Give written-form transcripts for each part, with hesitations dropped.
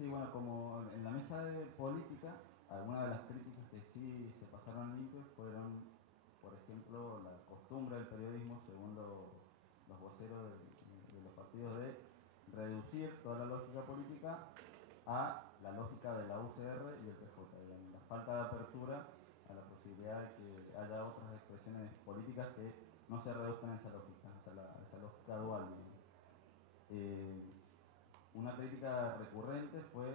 Sí, bueno, como en la mesa de política, algunas de las críticas que sí se pasaron limpios fueron, por ejemplo, la costumbre del periodismo, según los voceros de los partidos, de reducir toda la lógica política a la lógica de la UCR y el PJ, digamos, la falta de apertura a la posibilidad de que haya otras expresiones políticas que no se reduzcan a esa lógica, a esa lógica dual. Eh, una crítica recurrente fue,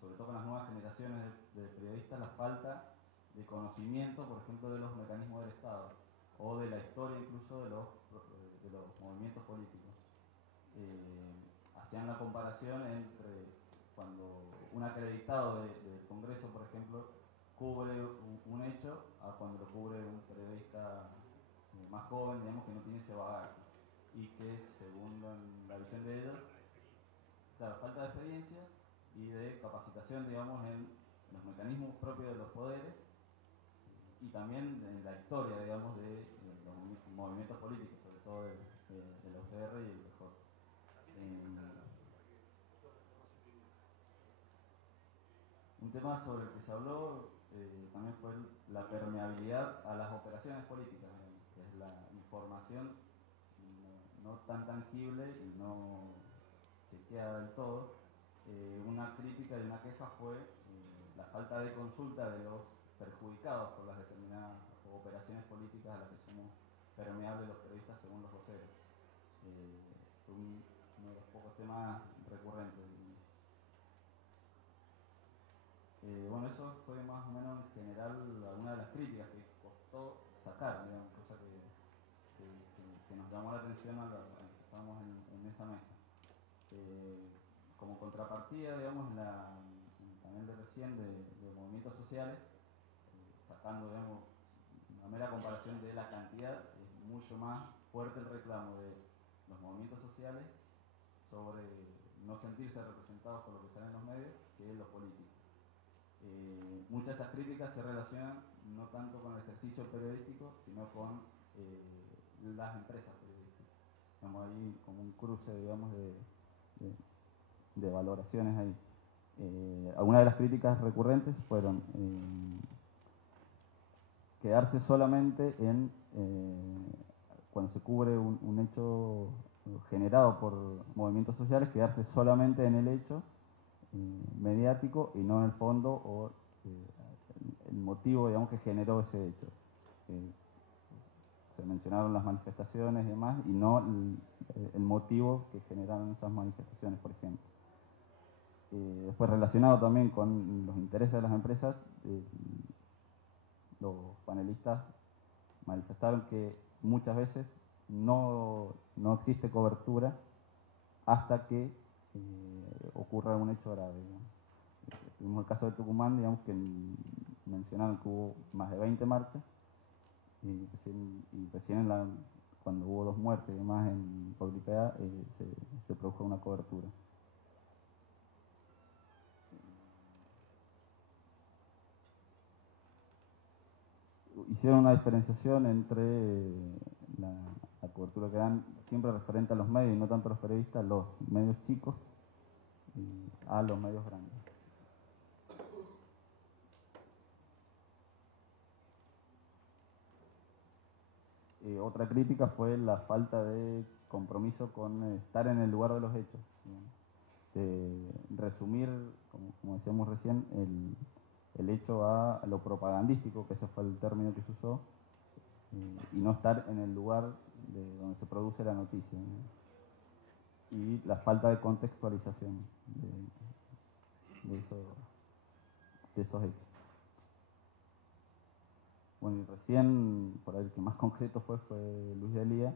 sobre todo con las nuevas generaciones de periodistas, la falta de conocimiento, por ejemplo, de los mecanismos del Estado o de la historia incluso de los movimientos políticos. Hacían la comparación entre cuando un acreditado del Congreso, por ejemplo, cubre un hecho a cuando lo cubre un periodista más joven, digamos, que no tiene ese bagaje y que, según la visión de ellos, claro, falta de experiencia y de capacitación, digamos, en los mecanismos propios de los poderes y también en la historia, digamos, de los movimientos políticos, sobre todo de la UCR y el PJ. Un tema sobre el que se habló también fue la permeabilidad a las operaciones políticas, que es la información no tan tangible y no chequeada del todo. Una crítica y una queja fue la falta de consulta de los perjudicados por las determinadas operaciones políticas a las que somos permeables los periodistas según los voceros. Fue uno de los pocos temas recurrentes. Bueno, eso fue más o menos en general alguna de las críticas que costó sacar, digamos, cosa que nos llamó la atención a los que estábamos en esa mesa. Como contrapartida, digamos, en el panel de recién de movimientos sociales, sacando, digamos, una mera comparación de la cantidad, es mucho más fuerte el reclamo de los movimientos sociales sobre no sentirse representados por lo que sale en los medios que los políticos. Muchas de esas críticas se relacionan no tanto con el ejercicio periodístico, sino con las empresas periodísticas. Estamos ahí como un cruce, digamos, de valoraciones ahí. Algunas de las críticas recurrentes fueron quedarse solamente en, cuando se cubre un hecho generado por movimientos sociales, quedarse solamente en el hecho mediático y no en el fondo o el motivo, digamos, que generó ese hecho. Se mencionaron las manifestaciones y demás, y no el motivo que generaron esas manifestaciones, por ejemplo. Después, relacionado también con los intereses de las empresas, los panelistas manifestaron que muchas veces no existe cobertura hasta que ocurra un hecho grave. Tuvimos el caso de Tucumán, digamos, que mencionaron que hubo más de 20 marchas y recién cuando hubo 2 muertes y demás en Publicidad se produjo una cobertura. Hicieron una diferenciación entre la cobertura que dan siempre referente a los medios y no tanto a los periodistas, los medios chicos a los medios grandes. Otra crítica fue la falta de compromiso con estar en el lugar de los hechos. Resumir, como decíamos recién, el hecho a lo propagandístico, que ese fue el término que se usó, y no estar en el lugar de donde se produce la noticia, ¿no? Y la falta de contextualización de esos hechos. Bueno, y recién, por ahí el que más concreto fue Luis Delía,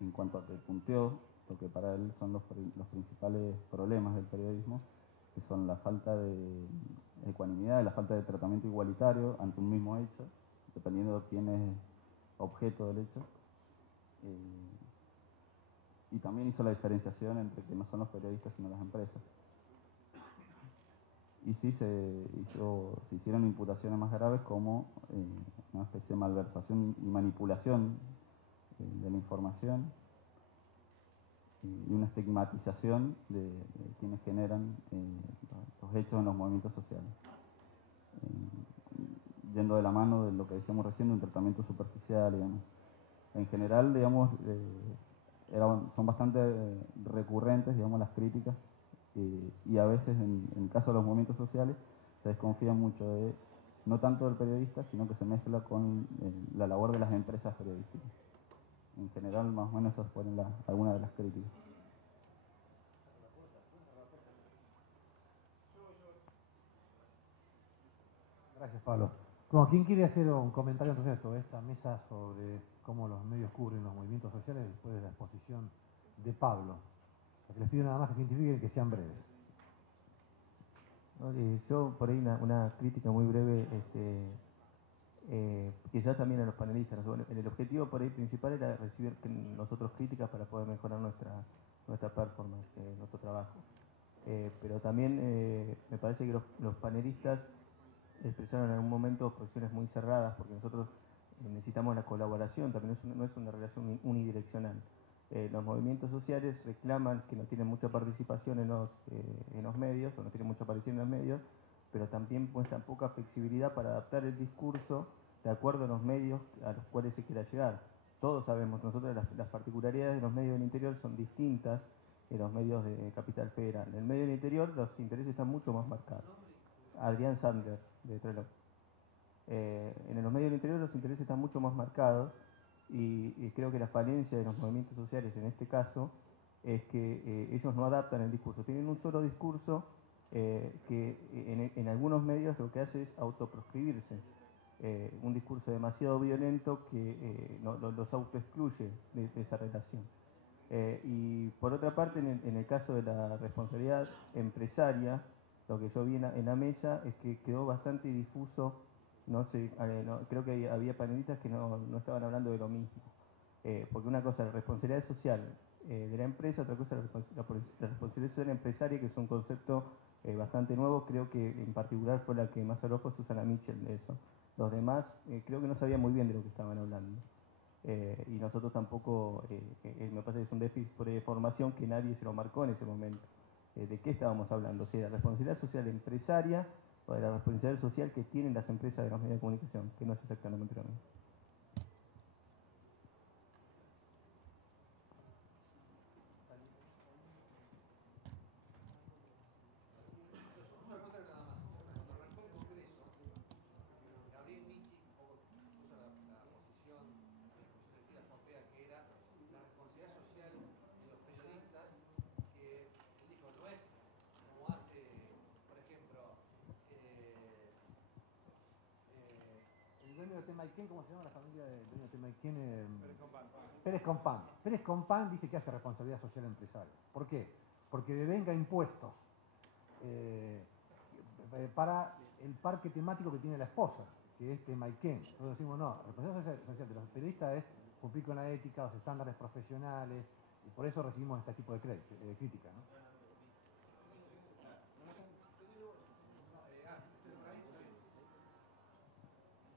en cuanto a que punteó lo que para él son los principales problemas del periodismo, que son la falta de ecuanimidad y la falta de tratamiento igualitario ante un mismo hecho, dependiendo de quién es objeto del hecho. Y también hizo la diferenciación entre que no son los periodistas sino las empresas. Y sí se hicieron imputaciones más graves como una especie de malversación y manipulación de la información, y una estigmatización de quienes generan los hechos en los movimientos sociales. Yendo de la mano de lo que decíamos recién, de un tratamiento superficial, digamos. En general, digamos, son bastante recurrentes, digamos, las críticas, y a veces, en el caso de los movimientos sociales, se desconfía mucho de, no tanto del periodista, sino que se mezcla con la labor de las empresas periodísticas. En general, más o menos, esas fueron algunas de las críticas. Gracias, Pablo. Bueno, ¿quién quiere hacer un comentario entonces sobre esta mesa sobre cómo los medios cubren los movimientos sociales después de la exposición de Pablo? Porque les pido nada más que se identifiquen y que sean breves. Yo por ahí una crítica muy breve, quizás también a los panelistas. El objetivo por ahí principal era recibir nosotros críticas para poder mejorar nuestra performance, nuestro trabajo. Pero también me parece que los panelistas expresaron en algún momento posiciones muy cerradas, porque nosotros necesitamos la colaboración, también no es una relación unidireccional. Los movimientos sociales reclaman que no tienen mucha participación en los medios, o no tienen mucha aparición en los medios, pero también muestran poca flexibilidad para adaptar el discurso de acuerdo a los medios a los cuales se quiera llegar. Todos sabemos, nosotros las particularidades de los medios del interior son distintas de los medios de Capital Federal. En el medio del interior los intereses están mucho más marcados. Adrián Sandler, de Trello. En los medios del interior los intereses están mucho más marcados, y creo que la falencia de los movimientos sociales en este caso es que ellos no adaptan el discurso. Tienen un solo discurso que en algunos medios lo que hace es autoproscribirse. Un discurso demasiado violento que los autoexcluye de esa relación. Y por otra parte, en el caso de la responsabilidad empresaria, lo que yo vi en la mesa es que quedó bastante difuso. No sé, creo que había panelistas que no estaban hablando de lo mismo. Porque una cosa es la responsabilidad social de la empresa, otra cosa es la responsabilidad social empresaria, que es un concepto bastante nuevo. Creo que en particular fue la que más habló fue Susana Mitchell de eso. Los demás creo que no sabían muy bien de lo que estaban hablando. Y nosotros tampoco, me parece que es un déficit de formación que nadie se lo marcó en ese momento. ¿De qué estábamos hablando? Si de la responsabilidad social empresaria o de la responsabilidad social que tienen las empresas de los medios de comunicación, que no es exactamente lo mismo. ¿Cómo se llama la familia del dueño de Temayquén? Pérez Compán. Pérez Compán dice que hace responsabilidad social empresaria. ¿Por qué? Porque devenga impuestos para el parque temático que tiene la esposa, que es Temayquén. Nosotros decimos, no, la responsabilidad social de los periodistas es cumplir con la ética, los estándares profesionales, y por eso recibimos este tipo de crítica, ¿no?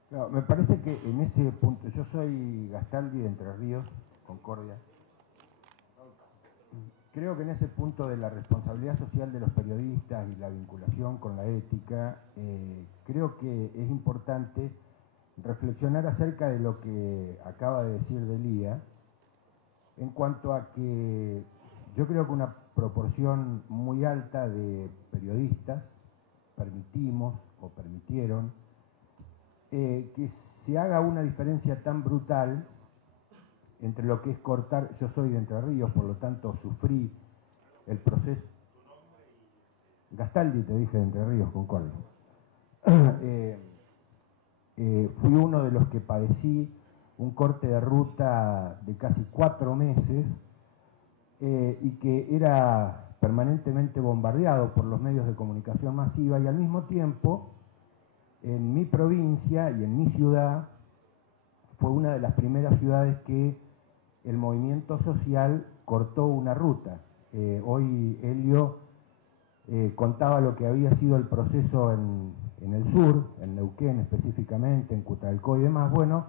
No, me parece que en ese punto, yo soy Gastaldi de Entre Ríos, Concordia. Creo que en ese punto de la responsabilidad social de los periodistas y la vinculación con la ética, creo que es importante reflexionar acerca de lo que acaba de decir Delía, en cuanto a que yo creo que una proporción muy alta de periodistas permitieron que se haga una diferencia tan brutal entre lo que es cortar. Yo soy de Entre Ríos, por lo tanto sufrí el proceso. Gastaldi, te dije, de Entre Ríos, Concordia. Fui uno de los que padecí un corte de ruta de casi 4 meses y que era permanentemente bombardeado por los medios de comunicación masiva, y al mismo tiempo en mi provincia y en mi ciudad fue una de las primeras ciudades que el movimiento social cortó una ruta. Hoy Helio contaba lo que había sido el proceso en el sur, en Neuquén específicamente, en Cutralcó y demás. Bueno,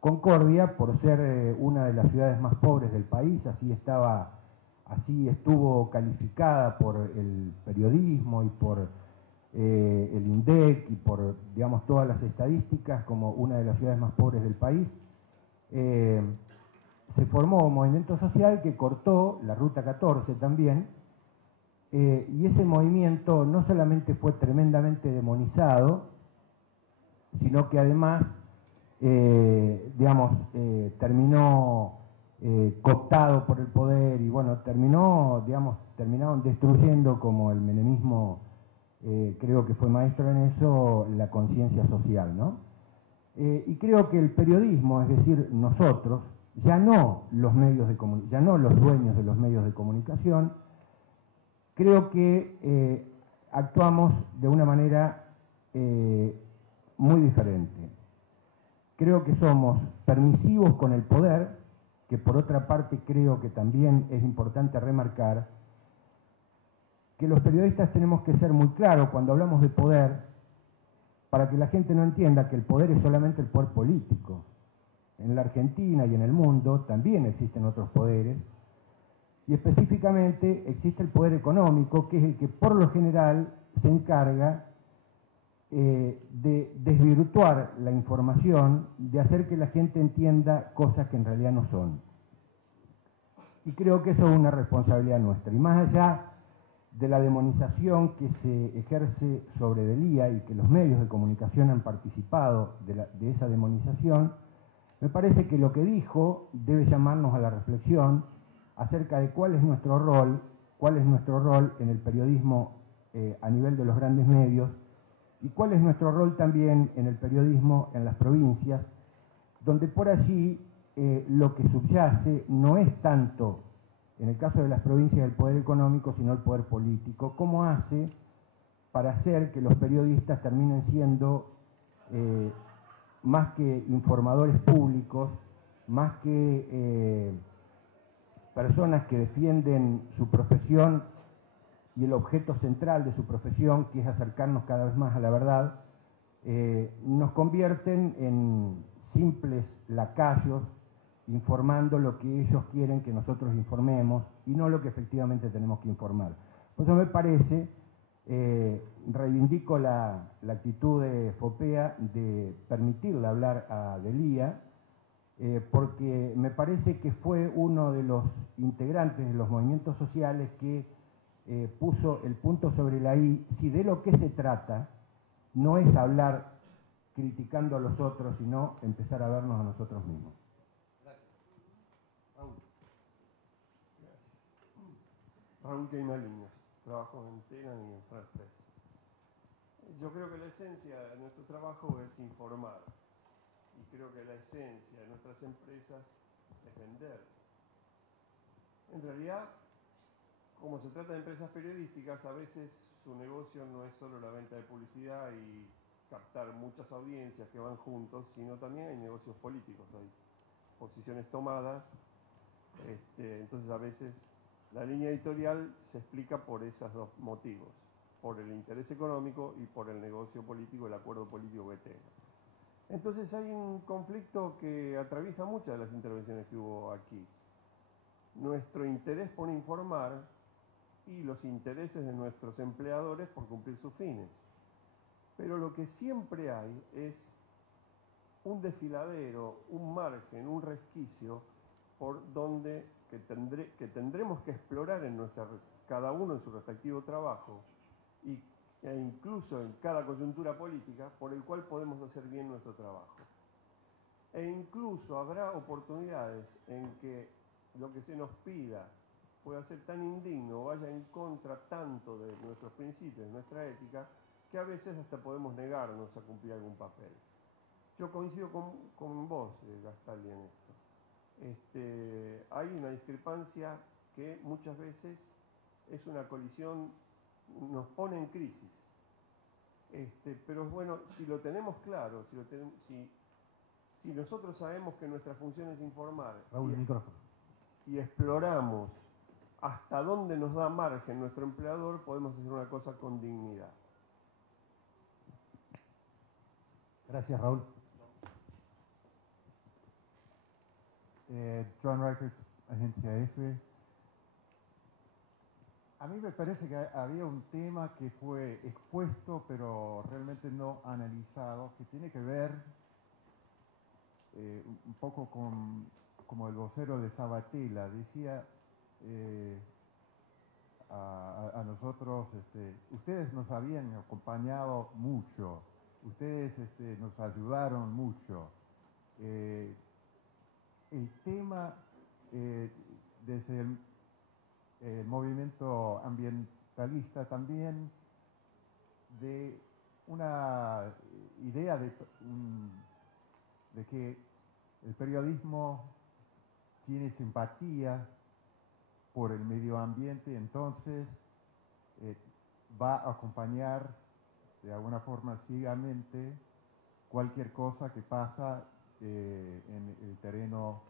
Concordia, por ser una de las ciudades más pobres del país, así estaba así estuvo calificada por el periodismo y por el INDEC y por, digamos, todas las estadísticas como una de las ciudades más pobres del país, se formó un movimiento social que cortó la Ruta 14 también, y ese movimiento no solamente fue tremendamente demonizado, sino que además, digamos, terminó cooptado por el poder y bueno, terminaron destruyendo, como el menemismo creo que fue maestro en eso, la conciencia social, ¿no? Y creo que el periodismo, es decir, nosotros, ya no los medios de comunicación, ya no los dueños de los medios de comunicación, creo que actuamos de una manera muy diferente. Creo que somos permisivos con el poder, que por otra parte creo que también es importante remarcar que los periodistas tenemos que ser muy claros cuando hablamos de poder, para que la gente no entienda que el poder es solamente el poder político. En la Argentina y en el mundo también existen otros poderes, y específicamente existe el poder económico, que es el que por lo general se encarga de desvirtuar la información, de hacer que la gente entienda cosas que en realidad no son. Y creo que eso es una responsabilidad nuestra. Y más allá de la demonización que se ejerce sobre Delía y que los medios de comunicación han participado de esa demonización, me parece que lo que dijo debe llamarnos a la reflexión acerca de cuál es nuestro rol en el periodismo a nivel de los grandes medios, y cuál es nuestro rol también en el periodismo en las provincias, donde por allí lo que subyace no es tanto, en el caso de las provincias, el poder económico, sino el poder político. ¿Cómo hace para hacer que los periodistas terminen siendo más que informadores públicos, más que personas que defienden su profesión y el objeto central de su profesión, que es acercarnos cada vez más a la verdad, nos convierten en simples lacayos, informando lo que ellos quieren que nosotros informemos y no lo que efectivamente tenemos que informar? Por eso me parece, reivindico la actitud de FOPEA de permitirle hablar a Delía, porque me parece que fue uno de los integrantes de los movimientos sociales que puso el punto sobre la I. Si de lo que se trata no es hablar criticando a los otros, sino empezar a vernos a nosotros mismos. Raúl Queimaliños, trabajo en Tenan y en France Press. Yo creo que la esencia de nuestro trabajo es informar, y creo que la esencia de nuestras empresas es vender. En realidad, como se trata de empresas periodísticas, a veces su negocio no es solo la venta de publicidad y captar muchas audiencias que van juntos, sino también hay negocios políticos, hay posiciones tomadas, entonces a veces la línea editorial se explica por esos dos motivos, por el interés económico y por el negocio político, el acuerdo político que tenga. Entonces hay un conflicto que atraviesa muchas de las intervenciones que hubo aquí. Nuestro interés por informar y los intereses de nuestros empleadores por cumplir sus fines. Pero lo que siempre hay es un desfiladero, un margen, un resquicio por donde que tendremos que explorar cada uno en su respectivo trabajo e incluso en cada coyuntura política, por el cual podemos hacer bien nuestro trabajo. E incluso habrá oportunidades en que lo que se nos pida pueda ser tan indigno o vaya en contra tanto de nuestros principios, de nuestra ética, que a veces hasta podemos negarnos a cumplir algún papel. Yo coincido con vos, Gastaldi, en esto. Hay una discrepancia que muchas veces es una colisión, nos pone en crisis. Pero es bueno, si lo tenemos claro, si nosotros sabemos que nuestra función es informar, Raúl, micrófono, y exploramos hasta dónde nos da margen nuestro empleador, podemos hacer una cosa con dignidad. Gracias, Raúl. John Records, Agencia F. A mí me parece que había un tema que fue expuesto, pero realmente no analizado, que tiene que ver un poco con, como el vocero de Sabatella decía a nosotros, ustedes nos habían acompañado mucho, ustedes nos ayudaron mucho. El tema desde el movimiento ambientalista también de una idea de que el periodismo tiene simpatía por el medio ambiente, entonces va a acompañar de alguna forma ciegamente cualquier cosa que pasa en el terreno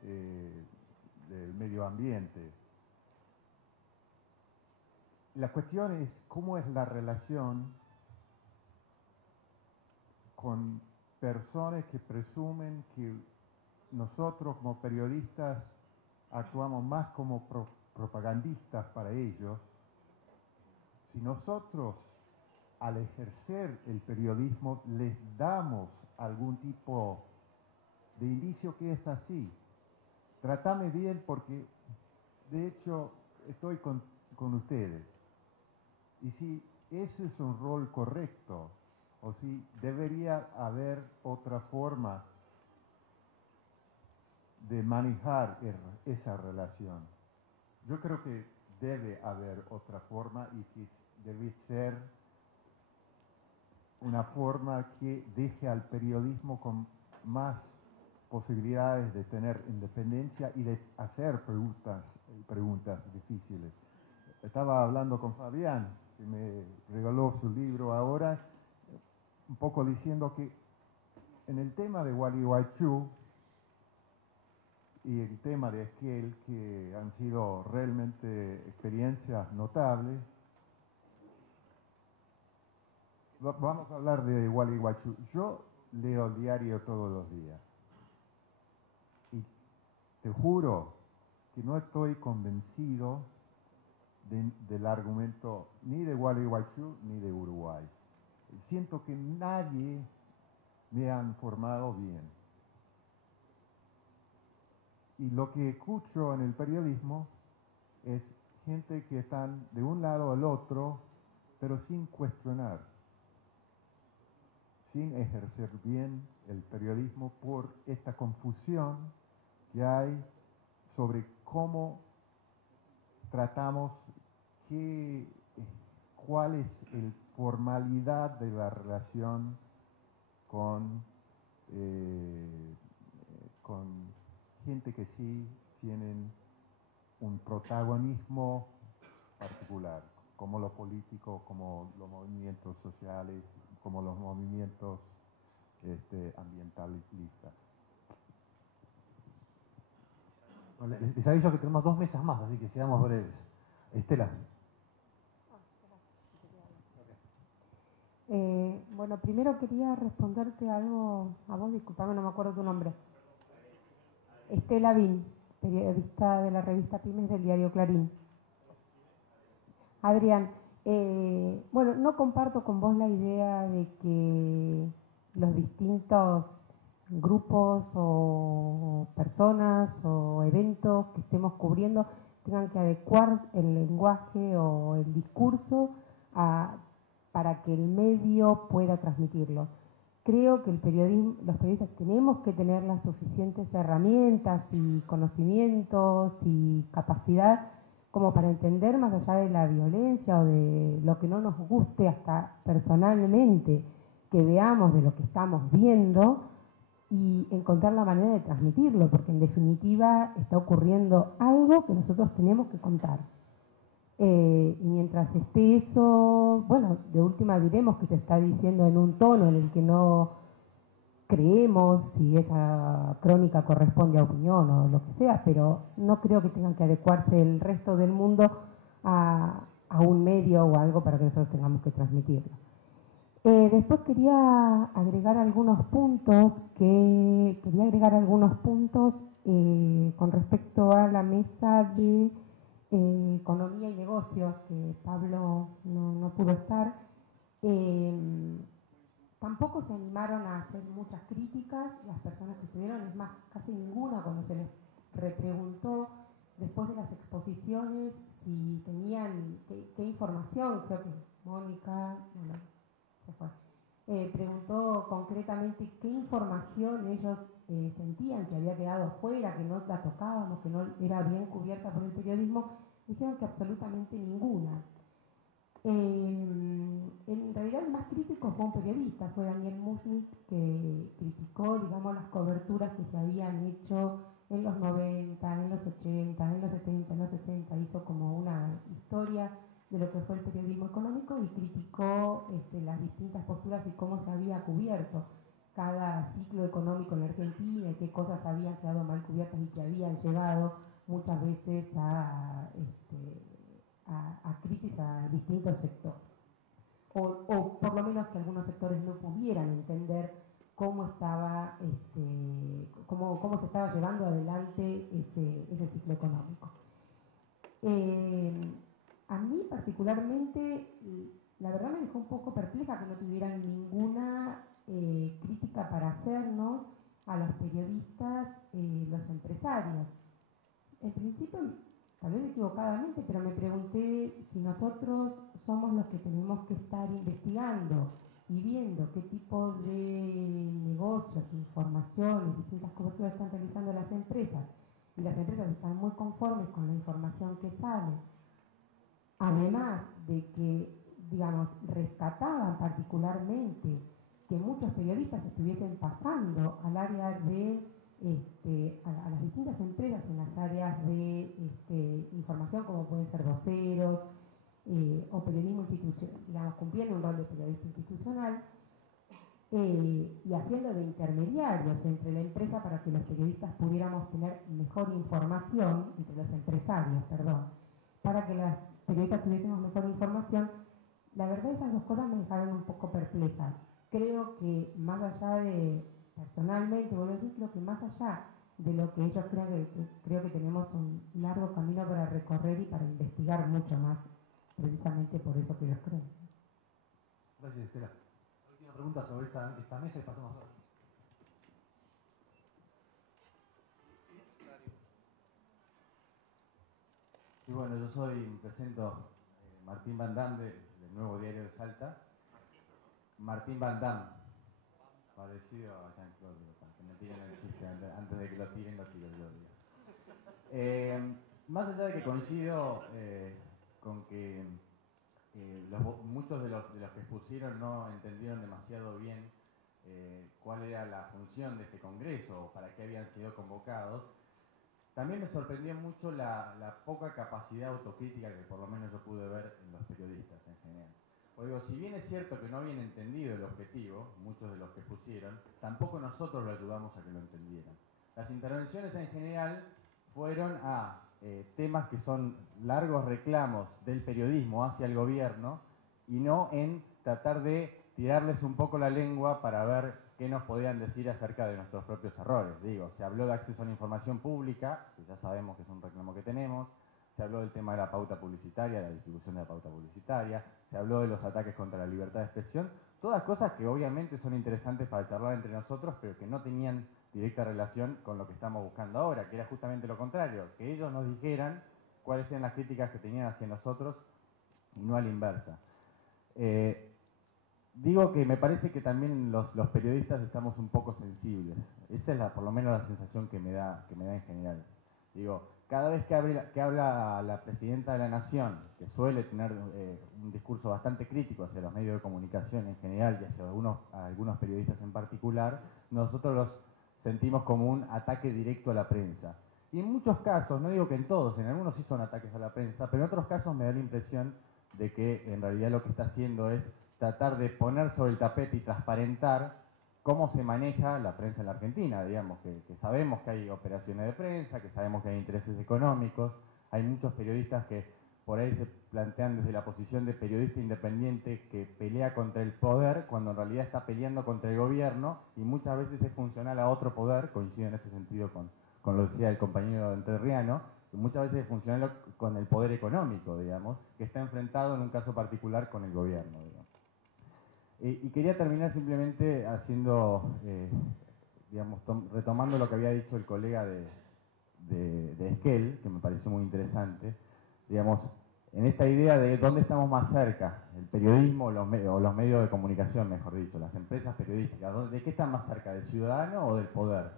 del medio ambiente. La cuestión es cómo es la relación con personas que presumen que nosotros como periodistas actuamos más como propagandistas para ellos. Si nosotros al ejercer el periodismo les damos algún tipo de indicio que es así, tratame bien porque de hecho estoy con ustedes. Y si ese es un rol correcto, o si debería haber otra forma de manejar esa relación. Yo creo que debe haber otra forma y que debe ser una forma que deje al periodismo con más posibilidades de tener independencia y de hacer preguntas difíciles. Estaba hablando con Fabián, que me regaló su libro ahora, un poco diciendo que en el tema de Gualeguaychú y el tema de Esquel, que han sido realmente experiencias notables, vamos a hablar de Gualeguaychú. Yo leo el diario todos los días y te juro que no estoy convencido del argumento ni de Gualeguaychú ni de Uruguay. Siento que nadie me ha informado bien. Y lo que escucho en el periodismo es gente que están de un lado al otro, pero sin cuestionar, sin ejercer bien el periodismo por esta confusión que hay sobre cómo tratamos, cuál es la formalidad de la relación con gente que sí tienen un protagonismo particular, como los políticos, como los movimientos sociales, como los movimientos ambientalistas. Bueno, les aviso que tenemos 2 mesas más, así que seamos breves. Estela. Bueno, primero quería responderte algo a vos, disculpame, no me acuerdo tu nombre. Estela Bin, periodista de la revista Pymes del diario Clarín. Adrián, bueno, no comparto con vos la idea de que los distintos grupos o personas o eventos que estemos cubriendo tengan que adecuar el lenguaje o el discurso para que el medio pueda transmitirlo. Creo que los periodistas tenemos que tener las suficientes herramientas y conocimientos y capacidad como para entender más allá de la violencia o de lo que no nos guste hasta personalmente, que veamos de lo que estamos viendo y encontrar la manera de transmitirlo, porque en definitiva está ocurriendo algo que nosotros tenemos que contar. Y mientras esté eso, bueno, de última diremos que se está diciendo en un tono en el que no creemos si esa crónica corresponde a opinión o lo que sea, pero no creo que tengan que adecuarse el resto del mundo a un medio o algo para que nosotros tengamos que transmitirlo. Después quería agregar algunos puntos con respecto a la mesa de Economía y Negocios, que Pablo no pudo estar, tampoco se animaron a hacer muchas críticas. Las personas que estuvieron, es más, casi ninguna, cuando se les repreguntó después de las exposiciones si tenían qué información, creo que Mónica, bueno, se fue, preguntó concretamente qué información ellos sentían que había quedado fuera, que no la tocábamos, que no era bien cubierta por el periodismo. Dijeron que absolutamente ninguna. En realidad el más crítico fue un periodista, fue Daniel Mushnik, que criticó, digamos, las coberturas que se habían hecho en los 90, en los 80, en los 70, en los 60, hizo como una historia de lo que fue el periodismo económico y criticó las distintas posturas y cómo se había cubierto cada ciclo económico en la Argentina y qué cosas habían quedado mal cubiertas y que habían llevado muchas veces a crisis a distintos sectores. O por lo menos que algunos sectores no pudieran entender cómo estaba, cómo se estaba llevando adelante ese ciclo económico. A mí particularmente, la verdad me dejó un poco perpleja que no tuvieran ninguna crítica para hacernos a los periodistas, los empresarios. En principio, tal vez equivocadamente, pero me pregunté si nosotros somos los que tenemos que estar investigando y viendo qué tipo de negocios, informaciones, distintas coberturas están realizando las empresas, y las empresas están muy conformes con la información que sale. Además de que, digamos, rescataban particularmente que muchos periodistas estuviesen pasando al área de, a las distintas empresas en las áreas de información, como pueden ser voceros o periodismo institucional, digamos, cumpliendo un rol de periodista institucional y haciendo de intermediarios entre la empresa para que los periodistas pudiéramos tener mejor información, entre los empresarios, perdón, para que las periodistas tuviésemos mejor información. La verdad, esas dos cosas me dejaron un poco perplejas. Creo que más allá de, personalmente, vuelvo a decir, creo que más allá de lo que ellos creo que tenemos un largo camino para recorrer y para investigar mucho más, precisamente por eso que ellos creen. Gracias, Estela. La última pregunta sobre esta mesa y pasamos a... Sí, bueno, yo me presento Martín Van Damme del Nuevo Diario de Salta. Martín Van Damme, parecido a Jean-Claude, para que me tiren el chiste, antes de que lo tiren, lo tiro yo. Más allá de que coincido con que muchos de los que expusieron no entendieron demasiado bien cuál era la función de este congreso o para qué habían sido convocados, también me sorprendió mucho la poca capacidad autocrítica que por lo menos yo pude ver en los periodistas en general. Porque digo, si bien es cierto que no habían entendido el objetivo, muchos de los que expusieron, tampoco nosotros lo ayudamos a que lo entendieran. Las intervenciones en general fueron a temas que son largos reclamos del periodismo hacia el gobierno y no en tratar de tirarles un poco la lengua para ver qué nos podían decir acerca de nuestros propios errores. Digo, se habló de acceso a la información pública, que ya sabemos que es un reclamo que tenemos, se habló del tema de la pauta publicitaria, la distribución de la pauta publicitaria, se habló de los ataques contra la libertad de expresión, todas cosas que obviamente son interesantes para charlar entre nosotros, pero que no tenían directa relación con lo que estamos buscando ahora, que era justamente lo contrario, que ellos nos dijeran cuáles eran las críticas que tenían hacia nosotros y no a la inversa. Digo que me parece que también los periodistas estamos un poco sensibles. Esa es por lo menos la sensación que me da en general. Digo, cada vez que habla la presidenta de la Nación, que suele tener un discurso bastante crítico hacia los medios de comunicación en general y hacia algunos periodistas en particular, nosotros los sentimos como un ataque directo a la prensa. Y en muchos casos, no digo que en todos, en algunos sí son ataques a la prensa, pero en otros casos me da la impresión de que en realidad lo que está haciendo es tratar de poner sobre el tapete y transparentar cómo se maneja la prensa en la Argentina, digamos, que sabemos que hay operaciones de prensa, que sabemos que hay intereses económicos, hay muchos periodistas que por ahí se plantean desde la posición de periodista independiente que pelea contra el poder, cuando en realidad está peleando contra el gobierno y muchas veces es funcional a otro poder, coincido en este sentido con lo que decía el compañero entrerriano, que muchas veces es funcional con el poder económico, digamos, que está enfrentado en un caso particular con el gobierno, digamos. Y quería terminar simplemente haciendo, digamos, retomando lo que había dicho el colega de Esquel, que me pareció muy interesante, digamos, en esta idea de dónde estamos más cerca, el periodismo o los medios de comunicación, mejor dicho, las empresas periodísticas, ¿de qué están más cerca, del ciudadano o del poder?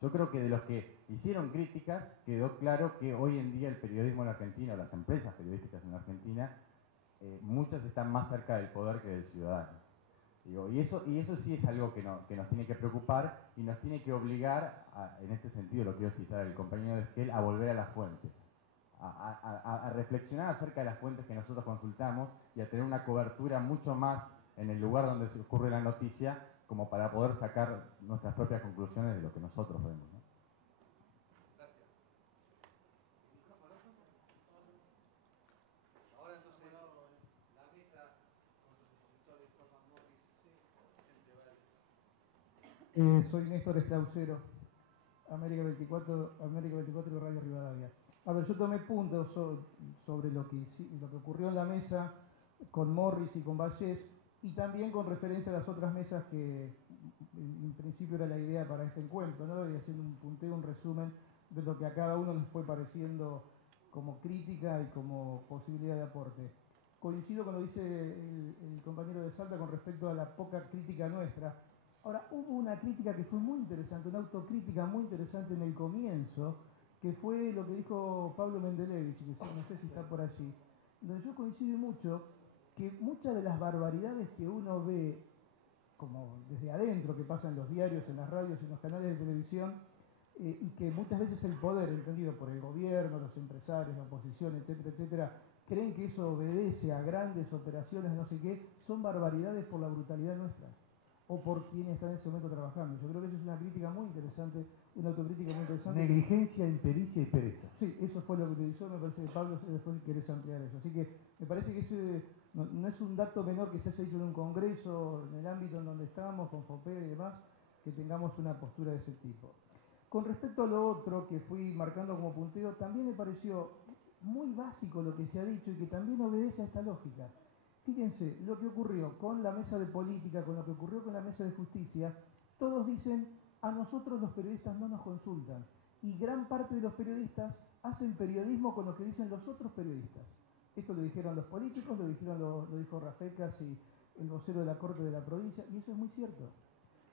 Yo creo que de los que hicieron críticas quedó claro que hoy en día el periodismo en Argentina, o las empresas periodísticas en Argentina, muchas están más cerca del poder que del ciudadano. Digo, y eso sí es algo que nos tiene que preocupar y nos tiene que obligar, en este sentido lo quiero citar al compañero de Esquel, a volver a la fuente, a reflexionar acerca de las fuentes que nosotros consultamos y a tener una cobertura mucho más en el lugar donde se ocurre la noticia, como para poder sacar nuestras propias conclusiones de lo que nosotros vemos, ¿no? Soy Néstor Esclausero, América 24 y Radio Rivadavia. A ver, yo tomé puntos sobre lo que ocurrió en la mesa con Morris y con Vallés, y también con referencia a las otras mesas que en principio era la idea para este encuentro, ¿no? Y haciendo un punteo, un resumen de lo que a cada uno nos fue pareciendo como crítica y como posibilidad de aporte. Coincido con lo que dice el compañero de Salta con respecto a la poca crítica nuestra. Ahora, hubo una crítica que fue muy interesante, una autocrítica muy interesante en el comienzo, que fue lo que dijo Pablo Mendelevich, que no sé si está por allí, donde yo coincido mucho que muchas de las barbaridades que uno ve, como desde adentro, que pasan en los diarios, en las radios, en los canales de televisión, y que muchas veces el poder, entendido por el gobierno, los empresarios, la oposición, etcétera, etcétera, creen que eso obedece a grandes operaciones, no sé qué, son barbaridades por la brutalidad nuestra, o por quien está en ese momento trabajando. Yo creo que eso es una crítica muy interesante, una autocrítica muy interesante. Negligencia, impericia y pereza. Sí, eso fue lo que utilizó, me parece que Pablo después querés ampliar eso. Así que me parece que ese no es un dato menor que se haya hecho en un congreso, en el ámbito en donde estamos, con FOPE y demás, que tengamos una postura de ese tipo. Con respecto a lo otro que fui marcando como punteo, también me pareció muy básico lo que se ha dicho y que también obedece a esta lógica. Fíjense, lo que ocurrió con la mesa de política, con lo que ocurrió con la mesa de justicia, todos dicen, a nosotros los periodistas no nos consultan. Y gran parte de los periodistas hacen periodismo con lo que dicen los otros periodistas. Esto lo dijeron los políticos, lo dijo Rafecas y el vocero de la Corte de la provincia, y eso es muy cierto.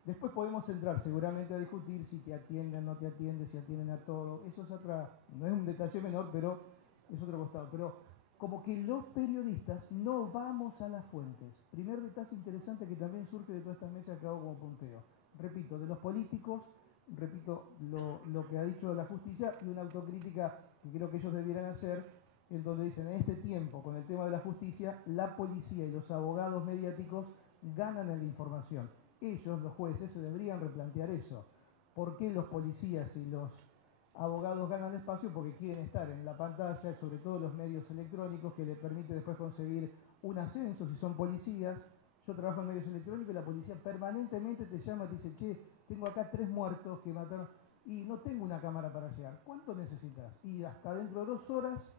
Después podemos entrar seguramente a discutir si te atienden, no te atienden, si atienden a todo. Eso es otra, no es un detalle menor, pero es otro costado. Pero como que los periodistas no vamos a las fuentes. Primer detalle interesante que también surge de todas estas mesas que hago como punteo. Repito, de los políticos, repito lo que ha dicho la justicia y una autocrítica que creo que ellos debieran hacer, en donde dicen, en este tiempo, con el tema de la justicia, la policía y los abogados mediáticos ganan en la información. Ellos, los jueces, se deberían replantear eso. ¿Por qué los policías y los abogados ganan espacio? Porque quieren estar en la pantalla, sobre todo los medios electrónicos, que les permite después conseguir un ascenso si son policías. Yo trabajo en medios electrónicos y la policía permanentemente te llama y te dice, che, tengo acá 3 muertos que mataron y no tengo una cámara para llegar. ¿Cuánto necesitas? Y hasta dentro de 2 horas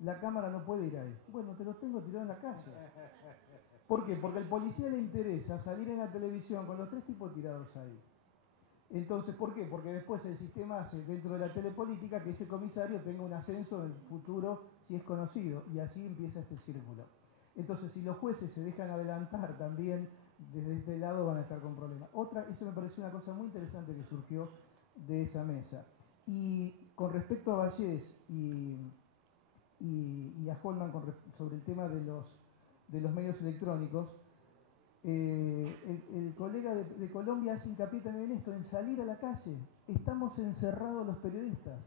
la cámara no puede ir ahí. Bueno, te los tengo tirado en la calle. ¿Por qué? Porque al policía le interesa salir en la televisión con los 3 tipos tirados ahí. Entonces, ¿por qué? Porque después el sistema hace dentro de la telepolítica que ese comisario tenga un ascenso en el futuro si es conocido, y así empieza este círculo. Entonces, si los jueces se dejan adelantar también, desde este lado van a estar con problemas. Eso me pareció una cosa muy interesante que surgió de esa mesa. Y con respecto a Vallés y a Holman sobre el tema de los medios electrónicos, el colega de Colombia hace hincapié también en esto, en salir a la calle. Estamos encerrados los periodistas.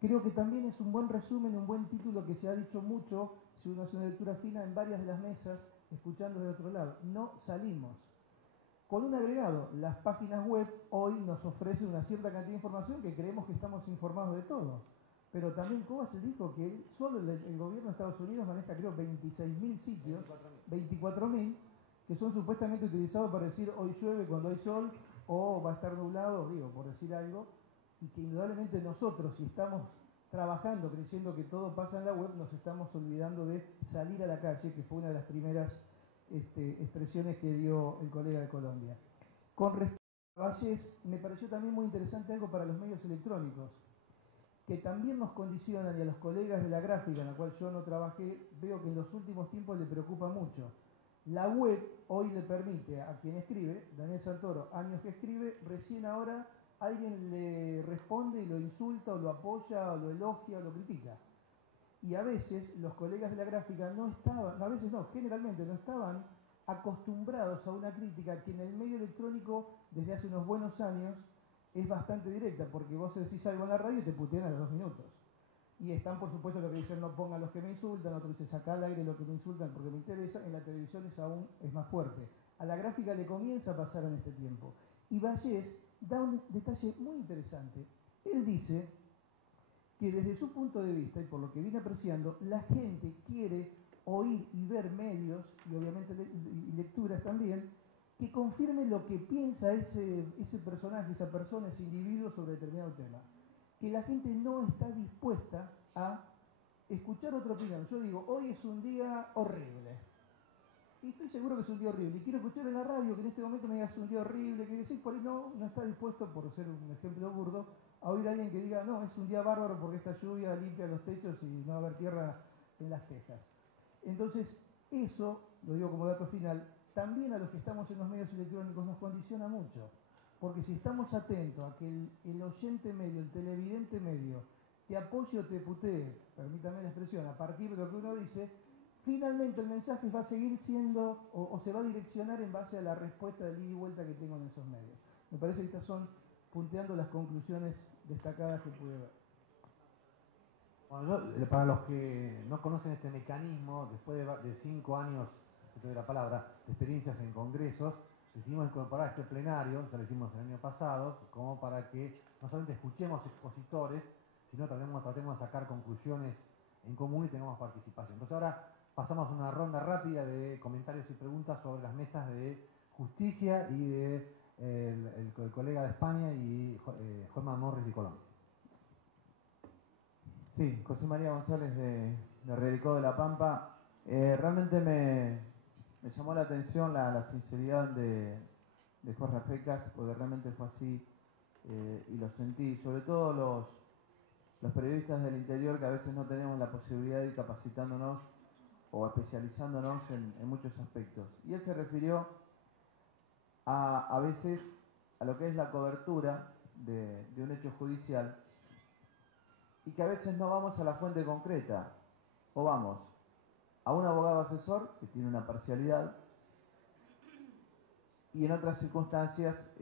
Creo que también es un buen resumen, un buen título que se ha dicho mucho, si uno hace una lectura fina, en varias de las mesas, escuchando de otro lado. No salimos. Con un agregado, las páginas web hoy nos ofrecen una cierta cantidad de información que creemos que estamos informados de todo. Pero también Kovacs dijo que solo el gobierno de Estados Unidos maneja, creo, 26.000 sitios, 24.000, que son supuestamente utilizados para decir hoy llueve cuando hay sol, o va a estar nublado, digo, por decir algo, y que indudablemente nosotros, si estamos trabajando, creyendo que todo pasa en la web, nos estamos olvidando de salir a la calle, que fue una de las primeras expresiones que dio el colega de Colombia. Con respecto a Vallés, me pareció también muy interesante algo para los medios electrónicos, que también nos condicionan, y a los colegas de la gráfica, en la cual yo no trabajé, veo que en los últimos tiempos le preocupa mucho. La web hoy le permite a quien escribe, Daniel Santoro, años que escribe, recién ahora alguien le responde y lo insulta, o lo apoya, o lo elogia, o lo critica. Y a veces los colegas de la gráfica no estaban, a veces no, generalmente no estaban acostumbrados a una crítica que en el medio electrónico desde hace unos buenos años es bastante directa, porque vos decís algo en la radio y te putean a los 2 minutos. Y están, por supuesto, los que dicen no pongan los que me insultan, otros dicen saca al aire lo que me insultan porque me interesa. En la televisión es más fuerte. A la gráfica le comienza a pasar en este tiempo. Y Vallés da un detalle muy interesante. Él dice que desde su punto de vista, y por lo que viene apreciando, la gente quiere oír y ver medios, y obviamente lecturas también, que confirmen lo que piensa ese personaje, esa persona, ese individuo sobre determinado tema. Que la gente no está dispuesta a escuchar otra opinión. Yo digo, hoy es un día horrible. Y estoy seguro que es un día horrible. Y quiero escuchar en la radio que en este momento me digas es un día horrible, que decís, por ahí no está dispuesto, por ser un ejemplo burdo, a oír a alguien que diga, no, es un día bárbaro porque esta lluvia limpia los techos y no va a haber tierra en las tejas. Entonces, eso, lo digo como dato final, también a los que estamos en los medios electrónicos nos condiciona mucho. Porque si estamos atentos a que el oyente medio, el televidente medio, te apoye o te putee, permítame la expresión, a partir de lo que uno dice, finalmente el mensaje va a seguir siendo, o se va a direccionar en base a la respuesta del ida y vuelta que tengo en esos medios. Me parece que estas son punteando las conclusiones destacadas que pude ver. Bueno, para los que no conocen este mecanismo, después de 5 años, que te doy la palabra, de experiencias en congresos, decidimos incorporar este plenario, ya lo hicimos el año pasado, como para que no solamente escuchemos expositores, sino tratemos de sacar conclusiones en común y tengamos participación. Entonces ahora pasamos a una ronda rápida de comentarios y preguntas sobre las mesas de justicia y de el colega de España y Juanma Morris de Colombia. Sí, José María González de Redicó de La Pampa. Realmente me llamó la atención la sinceridad de Jorge Fecas, porque realmente fue así y lo sentí. Sobre todo los periodistas del interior, que a veces no tenemos la posibilidad de ir capacitándonos o especializándonos en muchos aspectos. Y él se refirió a veces a lo que es la cobertura de un hecho judicial, y que a veces no vamos a la fuente concreta, o vamos a un abogado asesor que tiene una parcialidad, y en otras circunstancias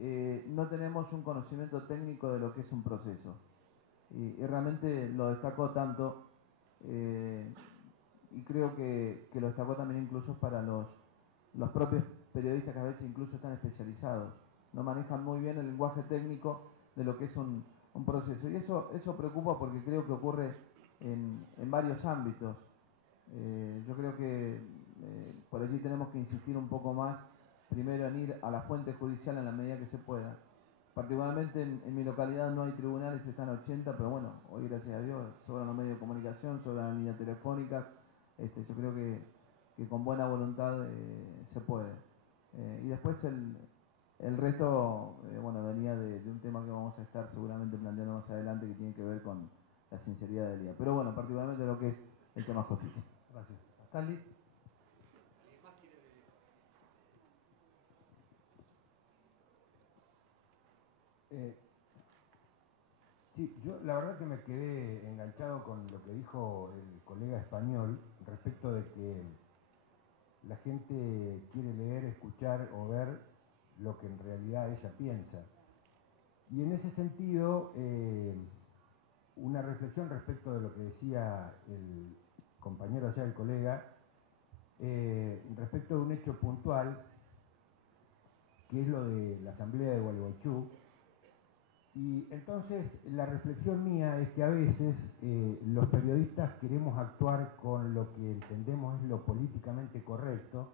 no tenemos un conocimiento técnico de lo que es un proceso. Y realmente lo destacó tanto, y creo que lo destacó también incluso para los propios periodistas que a veces incluso están especializados. No manejan muy bien el lenguaje técnico de lo que es un proceso. Y eso preocupa porque creo que ocurre en varios ámbitos. Yo creo que por allí tenemos que insistir un poco más, primero en ir a la fuente judicial en la medida que se pueda. Particularmente en mi localidad no hay tribunales, están a 80, pero bueno, hoy gracias a Dios sobran los medios de comunicación, sobran las líneas telefónicas. Yo creo que con buena voluntad se puede. Y después el resto, bueno, venía de un tema que vamos a estar seguramente planteando más adelante, que tiene que ver con la sinceridad del día. Pero bueno, particularmente lo que es el tema justicia. Gracias. Stanley. Sí, yo la verdad que me quedé enganchado con lo que dijo el colega español respecto de que la gente quiere leer, escuchar o ver lo que en realidad ella piensa. Y en ese sentido, una reflexión respecto de lo que decía el compañero allá, el colega, respecto de un hecho puntual, que es lo de la asamblea de Gualeguaychú. Y entonces la reflexión mía es que a veces los periodistas queremos actuar con lo que entendemos es lo políticamente correcto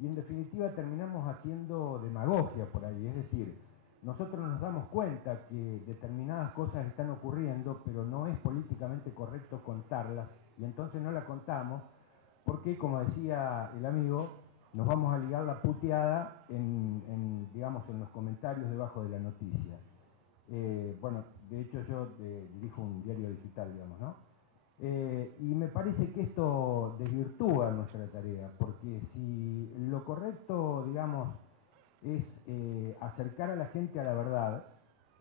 y en definitiva terminamos haciendo demagogia por ahí. Es decir, nosotros nos damos cuenta que determinadas cosas están ocurriendo, pero no es políticamente correcto contarlas, y entonces no la contamos, porque, como decía el amigo, nos vamos a ligar la puteada digamos, en los comentarios debajo de la noticia. Bueno, de hecho yo dirijo un diario digital, digamos, ¿no? Y me parece que esto desvirtúa nuestra tarea, porque si lo correcto, digamos, es acercar a la gente a la verdad,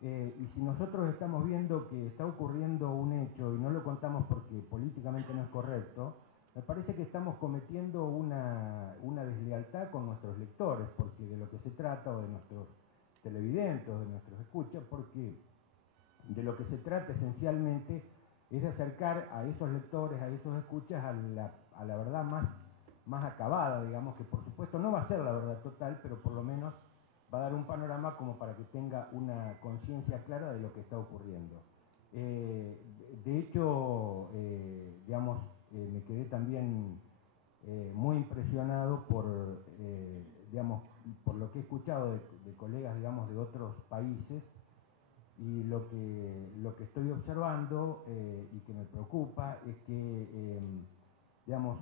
y si nosotros estamos viendo que está ocurriendo un hecho y no lo contamos porque políticamente no es correcto, me parece que estamos cometiendo una deslealtad con nuestros lectores, porque de lo que se trata, o de nuestros televidentes, o de nuestros escuchas, porque de lo que se trata esencialmente es de acercar a esos lectores, a esos escuchas, a la verdad más acabada, digamos, que por supuesto no va a ser la verdad total, pero por lo menos va a dar un panorama como para que tenga una conciencia clara de lo que está ocurriendo. De hecho, digamos, me quedé también muy impresionado digamos, por lo que he escuchado de colegas, digamos, de otros países, y lo que estoy observando y que me preocupa es que, digamos,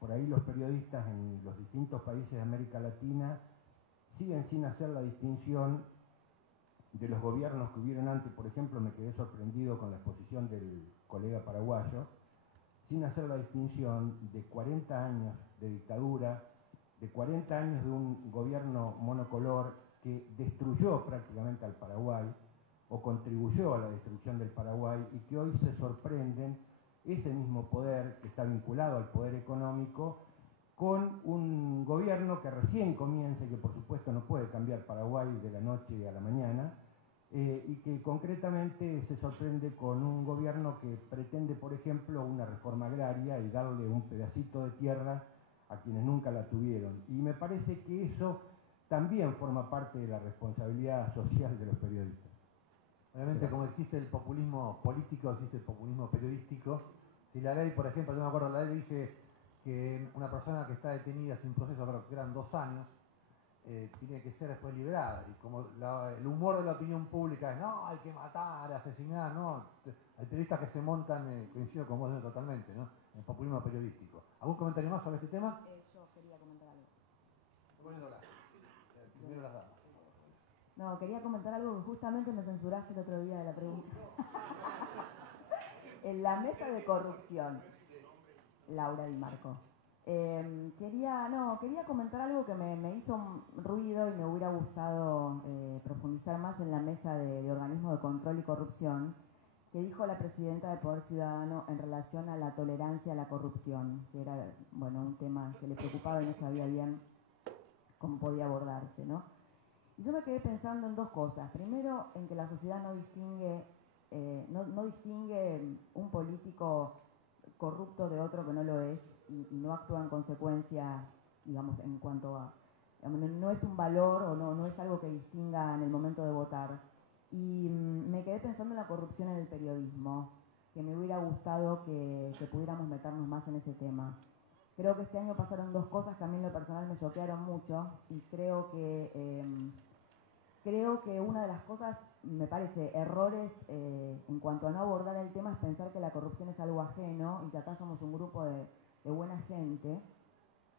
por ahí los periodistas en los distintos países de América Latina siguen sin hacer la distinción de los gobiernos que hubieron antes. Por ejemplo, me quedé sorprendido con la exposición del colega paraguayo, sin hacer la distinción de 40 años de dictadura, de 40 años de un gobierno monocolor que destruyó prácticamente al Paraguay, o contribuyó a la destrucción del Paraguay, y que hoy se sorprenden ese mismo poder que está vinculado al poder económico, con un gobierno que recién comienza y que por supuesto no puede cambiar Paraguay de la noche a la mañana, y que concretamente se sorprende con un gobierno que pretende, por ejemplo, una reforma agraria y darle un pedacito de tierra a quienes nunca la tuvieron. Y me parece que eso también forma parte de la responsabilidad social de los periodistas. Obviamente, como existe el populismo político, existe el populismo periodístico. Si la ley, por ejemplo, yo me acuerdo, la ley dice que una persona que está detenida sin proceso, creo que eran 2 años, tiene que ser después liberada. Y como el humor de la opinión pública es, no, hay que matar, asesinar, no. Hay periodistas que se montan, coincido con vos totalmente, ¿no? En el populismo periodístico. ¿Algún comentario más sobre este tema? Yo quería comentar algo. Primero las damas. No, quería comentar algo que justamente me censuraste el otro día de la pregunta. En la mesa de corrupción, Laura Di Marco. Quería comentar algo que me hizo ruido y me hubiera gustado profundizar más en la mesa de organismos de control y corrupción, que dijo la presidenta de Poder Ciudadano en relación a la tolerancia a la corrupción, que era, bueno, un tema que le preocupaba y no sabía bien cómo podía abordarse, ¿no? Y yo me quedé pensando en 2 cosas. Primero, en que la sociedad no distingue un político corrupto de otro que no lo es, y no actúa en consecuencia, digamos, en cuanto a... No es un valor o no es algo que distinga en el momento de votar. Y me quedé pensando en la corrupción en el periodismo, que me hubiera gustado que pudiéramos meternos más en ese tema. Creo que este año pasaron 2 cosas que a mí en lo personal me choquearon mucho, y creo que una de las cosas, me parece, errores en cuanto a no abordar el tema, es pensar que la corrupción es algo ajeno y que acá somos un grupo de buena gente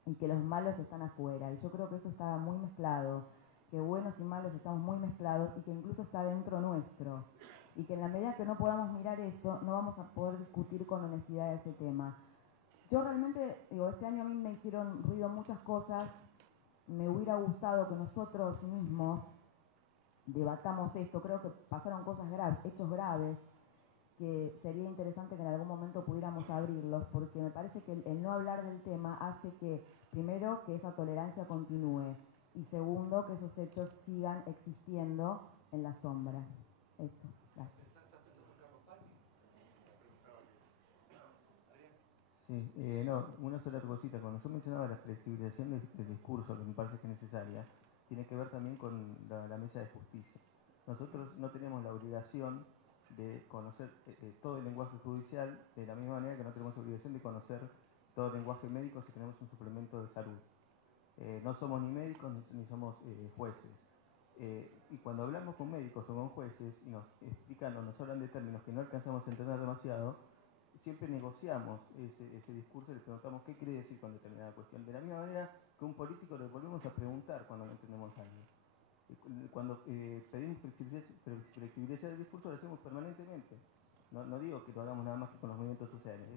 y que los malos están afuera. Y yo creo que eso está muy mezclado, que buenos y malos estamos muy mezclados, y que incluso está dentro nuestro. Y que en la medida que no podamos mirar eso, no vamos a poder discutir con honestidad ese tema. Yo realmente, este año a mí me hicieron ruido muchas cosas. Me hubiera gustado que nosotros mismos debatamos esto. Creo que pasaron cosas graves, hechos graves, que sería interesante que en algún momento pudiéramos abrirlos, porque me parece que el no hablar del tema hace que, primero, que esa tolerancia continúe, y segundo, que esos hechos sigan existiendo en la sombra. Eso, gracias. Sí, no, una sola cosita. Cuando yo mencionaba la flexibilización del discurso, que me parece que es necesaria, tiene que ver también con la mesa de justicia. Nosotros no tenemos la obligación de conocer todo el lenguaje judicial, de la misma manera que no tenemos obligación de conocer todo el lenguaje médico si tenemos un suplemento de salud. No somos ni médicos ni somos jueces. Y cuando hablamos con médicos o con jueces y nos explican o nos hablan de términos que no alcanzamos a entender demasiado, siempre negociamos ese discurso y le preguntamos qué quiere decir con determinada cuestión. De la misma manera que un político le volvemos a preguntar cuando no entendemos algo. Cuando pedimos flexibilidad del discurso, lo hacemos permanentemente. No digo que lo hagamos nada más que con los movimientos sociales.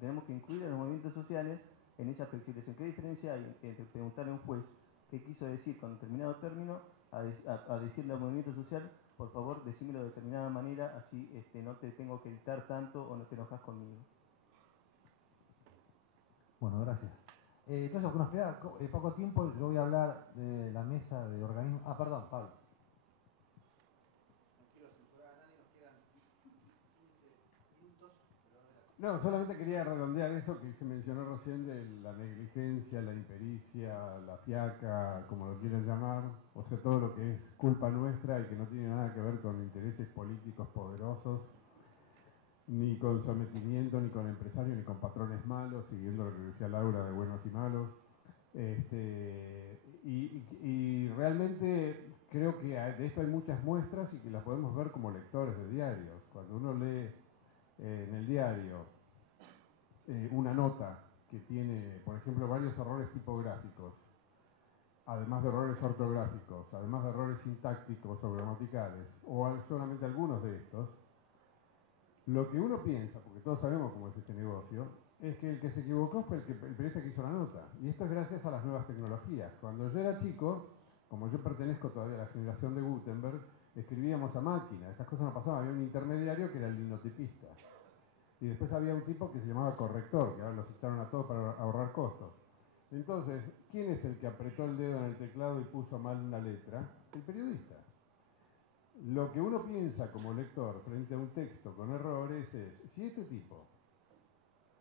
Tenemos que incluir a los movimientos sociales en esa flexibilización. ¿Qué diferencia hay entre preguntarle a un juez qué quiso decir con determinado término a decirle al movimiento social, por favor, decímelo de determinada manera, así no te tengo que dictar tanto o no te enojas conmigo? Bueno, gracias. Entonces, aunque nos queda poco tiempo, yo voy a hablar de la mesa de organismos. Ah, perdón, Pablo. No quiero censurar a nadie, nos quedan 15 minutos. No, solamente quería redondear eso que se mencionó recién de la negligencia, la impericia, la fiaca, como lo quieran llamar, o sea, todo lo que es culpa nuestra y que no tiene nada que ver con intereses políticos poderosos, ni con sometimiento, ni con empresarios, ni con patrones malos, siguiendo lo que decía Laura de buenos y malos. Y realmente creo que de esto hay muchas muestras y que las podemos ver como lectores de diarios. Cuando uno lee en el diario una nota que tiene, por ejemplo, varios errores tipográficos, además de errores ortográficos, además de errores sintácticos o gramaticales, o solamente algunos de estos, lo que uno piensa, porque todos sabemos cómo es este negocio, es que el que se equivocó fue el periodista que hizo la nota. Y esto es gracias a las nuevas tecnologías. Cuando yo era chico, como yo pertenezco todavía a la generación de Gutenberg, escribíamos a máquina. Estas cosas no pasaban. Había un intermediario que era el linotipista. Y después había un tipo que se llamaba corrector, que ahora lo citaron a todos para ahorrar costos. Entonces, ¿quién es el que apretó el dedo en el teclado y puso mal una letra? El periodista. Lo que uno piensa como lector frente a un texto con errores es, si este tipo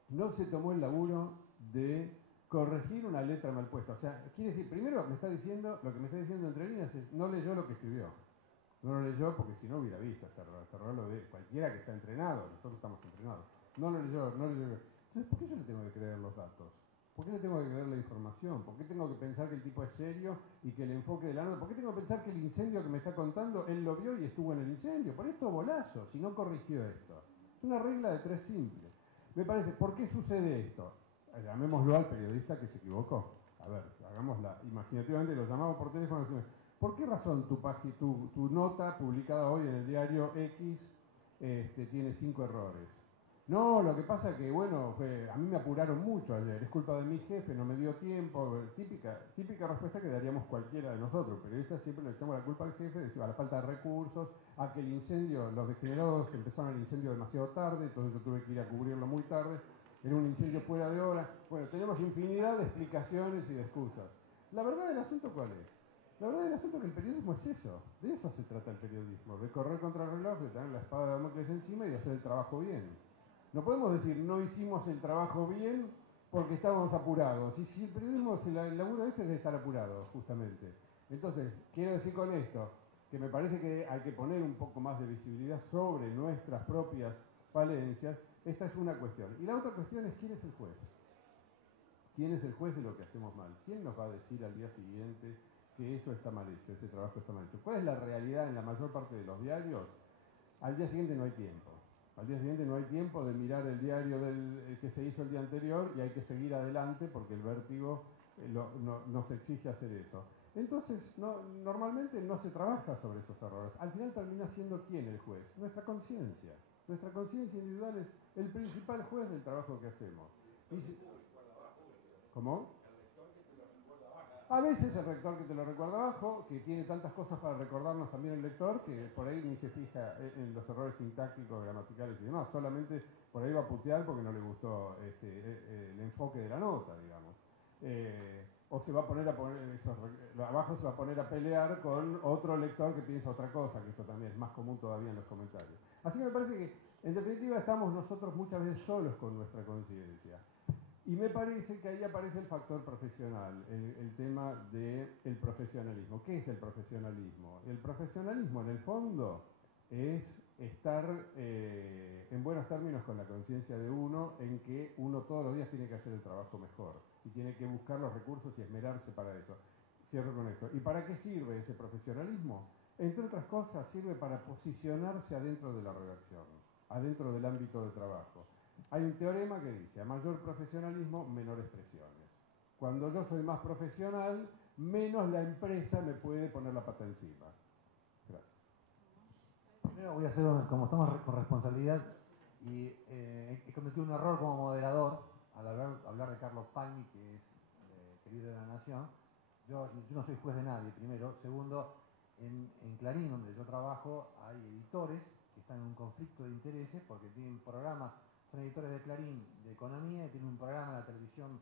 no se tomó el laburo de corregir una letra mal puesta, o sea, quiere decir, primero me está diciendo, lo que me está diciendo entre líneas es, no leyó lo que escribió. No lo leyó porque si no hubiera visto este error lo de cualquiera que está entrenado, nosotros estamos entrenados. No lo leyó. Entonces, ¿por qué yo le tengo que creer los datos? ¿Por qué le tengo que creer la información? ¿Por qué tengo que pensar que el tipo es serio y que el enfoque de la nota? ¿Por qué tengo que pensar que el incendio que me está contando, él lo vio y estuvo en el incendio? Por esto bolazo, si no corrigió esto. Es una regla de tres simple. Me parece, ¿por qué sucede esto? Llamémoslo al periodista que se equivocó. A ver, hagámosla imaginativamente, lo llamamos por teléfono y decimos, ¿por qué razón tu nota publicada hoy en el diario X tiene 5 errores? No, lo que pasa es que, bueno, a mí me apuraron mucho ayer, es culpa de mi jefe, no me dio tiempo. Típica respuesta que daríamos cualquiera de nosotros. Periodistas siempre le echamos la culpa al jefe, a la falta de recursos, a que el incendio, los degenerados empezaron el incendio demasiado tarde, entonces yo tuve que ir a cubrirlo muy tarde, era un incendio fuera de hora. Bueno, tenemos infinidad de explicaciones y de excusas. ¿La verdad del asunto cuál es? La verdad del asunto es que el periodismo es eso, de eso se trata el periodismo, de correr contra el reloj, de tener la espada de Damocles encima y de hacer el trabajo bien. No podemos decir no hicimos el trabajo bien porque estábamos apurados. Y si el periodismo, el laburo este es de estar apurado, justamente. Entonces, quiero decir con esto que me parece que hay que poner un poco más de visibilidad sobre nuestras propias falencias. Esta es una cuestión. Y la otra cuestión es quién es el juez. ¿Quién es el juez de lo que hacemos mal? ¿Quién nos va a decir al día siguiente que eso está mal hecho, ese trabajo está mal hecho? ¿Cuál es la realidad en la mayor parte de los diarios? Al día siguiente no hay tiempo. Al día siguiente no hay tiempo de mirar el diario que se hizo el día anterior y hay que seguir adelante porque el vértigo nos exige hacer eso. Entonces, normalmente no se trabaja sobre esos errores. Al final termina siendo ¿quién el juez? Nuestra conciencia. Nuestra conciencia individual es el principal juez del trabajo que hacemos. ¿Cómo? A veces el rector que te lo recuerda abajo, que tiene tantas cosas para recordarnos también el lector, que por ahí ni se fija en los errores sintácticos, gramaticales y demás, solamente por ahí va a putear porque no le gustó el enfoque de la nota, digamos. O se va a poner abajo se va a poner a pelear con otro lector que piensa otra cosa, que esto también es más común todavía en los comentarios. Así que me parece que, en definitiva, estamos nosotros muchas veces solos con nuestra conciencia. Y me parece que ahí aparece el factor profesional, el tema del profesionalismo. ¿Qué es el profesionalismo? El profesionalismo, en el fondo, es estar en buenos términos con la conciencia de uno, en que uno todos los días tiene que hacer el trabajo mejor y tiene que buscar los recursos y esmerarse para eso. cierro con esto. ¿Y para qué sirve ese profesionalismo? Entre otras cosas, sirve para posicionarse adentro de la redacción, adentro del ámbito de trabajo. Hay un teorema que dice, a mayor profesionalismo, menores presiones. Cuando yo soy más profesional, menos la empresa me puede poner la pata encima. Gracias. Primero voy a hacer, como estamos con responsabilidad, y he cometido un error como moderador al hablar de Carlos Palmi, que es querido de la Nación. Yo no soy juez de nadie, primero. Segundo, en Clarín, donde yo trabajo, hay editores que están en un conflicto de intereses porque tienen programas, son editores de Clarín de economía y tienen un programa en la televisión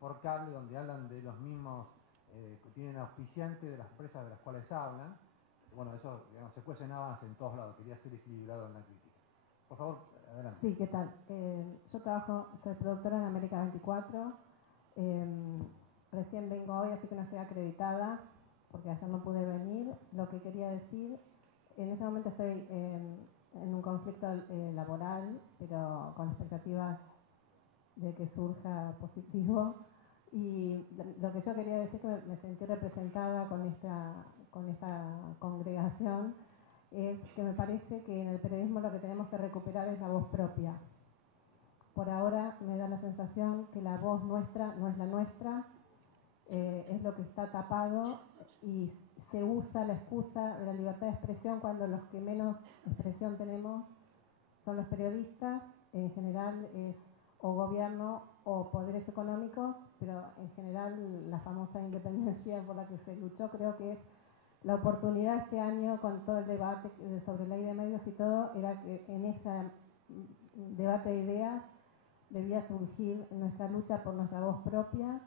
por cable donde hablan de los mismos, tienen auspiciantes de las empresas de las cuales hablan. Bueno, eso, digamos, se cuecen habas en todos lados. Quería ser equilibrado en la crítica. Por favor, adelante. Sí, ¿qué tal? Yo soy productora en América 24. Recién vengo hoy, así que no estoy acreditada, porque ayer no pude venir. Lo que quería decir, en este momento estoy en un conflicto laboral, pero con expectativas de que surja positivo. Y lo que yo quería decir, que me sentí representada con esta congregación, es que me parece que en el periodismo lo que tenemos que recuperar es la voz propia. Por ahora me da la sensación que la voz nuestra no es la nuestra, es lo que está tapado y se usa la excusa de la libertad de expresión cuando los que menos expresión tenemos son los periodistas. En general es o gobierno o poderes económicos, pero en general la famosa independencia por la que se luchó creo que es la oportunidad este año con todo el debate sobre ley de medios y todo, era que en ese debate de ideas debía surgir nuestra lucha por nuestra voz propia.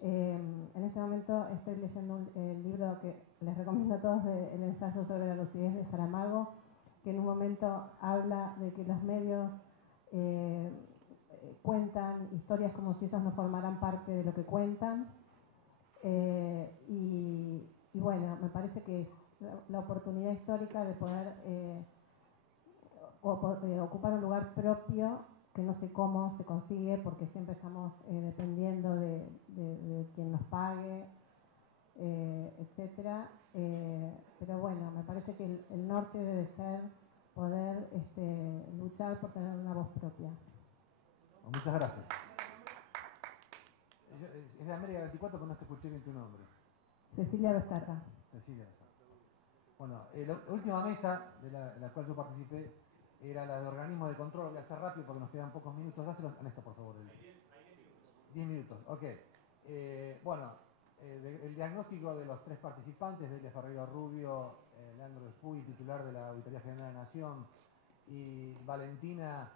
En este momento estoy leyendo el libro que les recomiendo a todos, el ensayo sobre la lucidez de Saramago, que en un momento habla de que los medios cuentan historias como si ellos no formaran parte de lo que cuentan. Y bueno, me parece que es la oportunidad histórica de poder ocupar un lugar propio, que no sé cómo se consigue, porque siempre estamos dependiendo de quien nos pague, etcétera. Pero bueno, me parece que el norte debe ser poder luchar por tener una voz propia. Muchas gracias. Es de América 24, pero no te escuché bien tu nombre. Cecilia Becerra. Cecilia Becerra. Bueno, la última mesa de la cual yo participé era la de organismos de control. Voy a hacer rápido porque nos quedan pocos minutos. Dáselo a Néstor, por favor. 10 minutos, ok. Bueno, el diagnóstico de los tres participantes, Delia Ferreiro Rubio, Leandro Despuy, titular de la Auditoría General de la Nación, y Valentina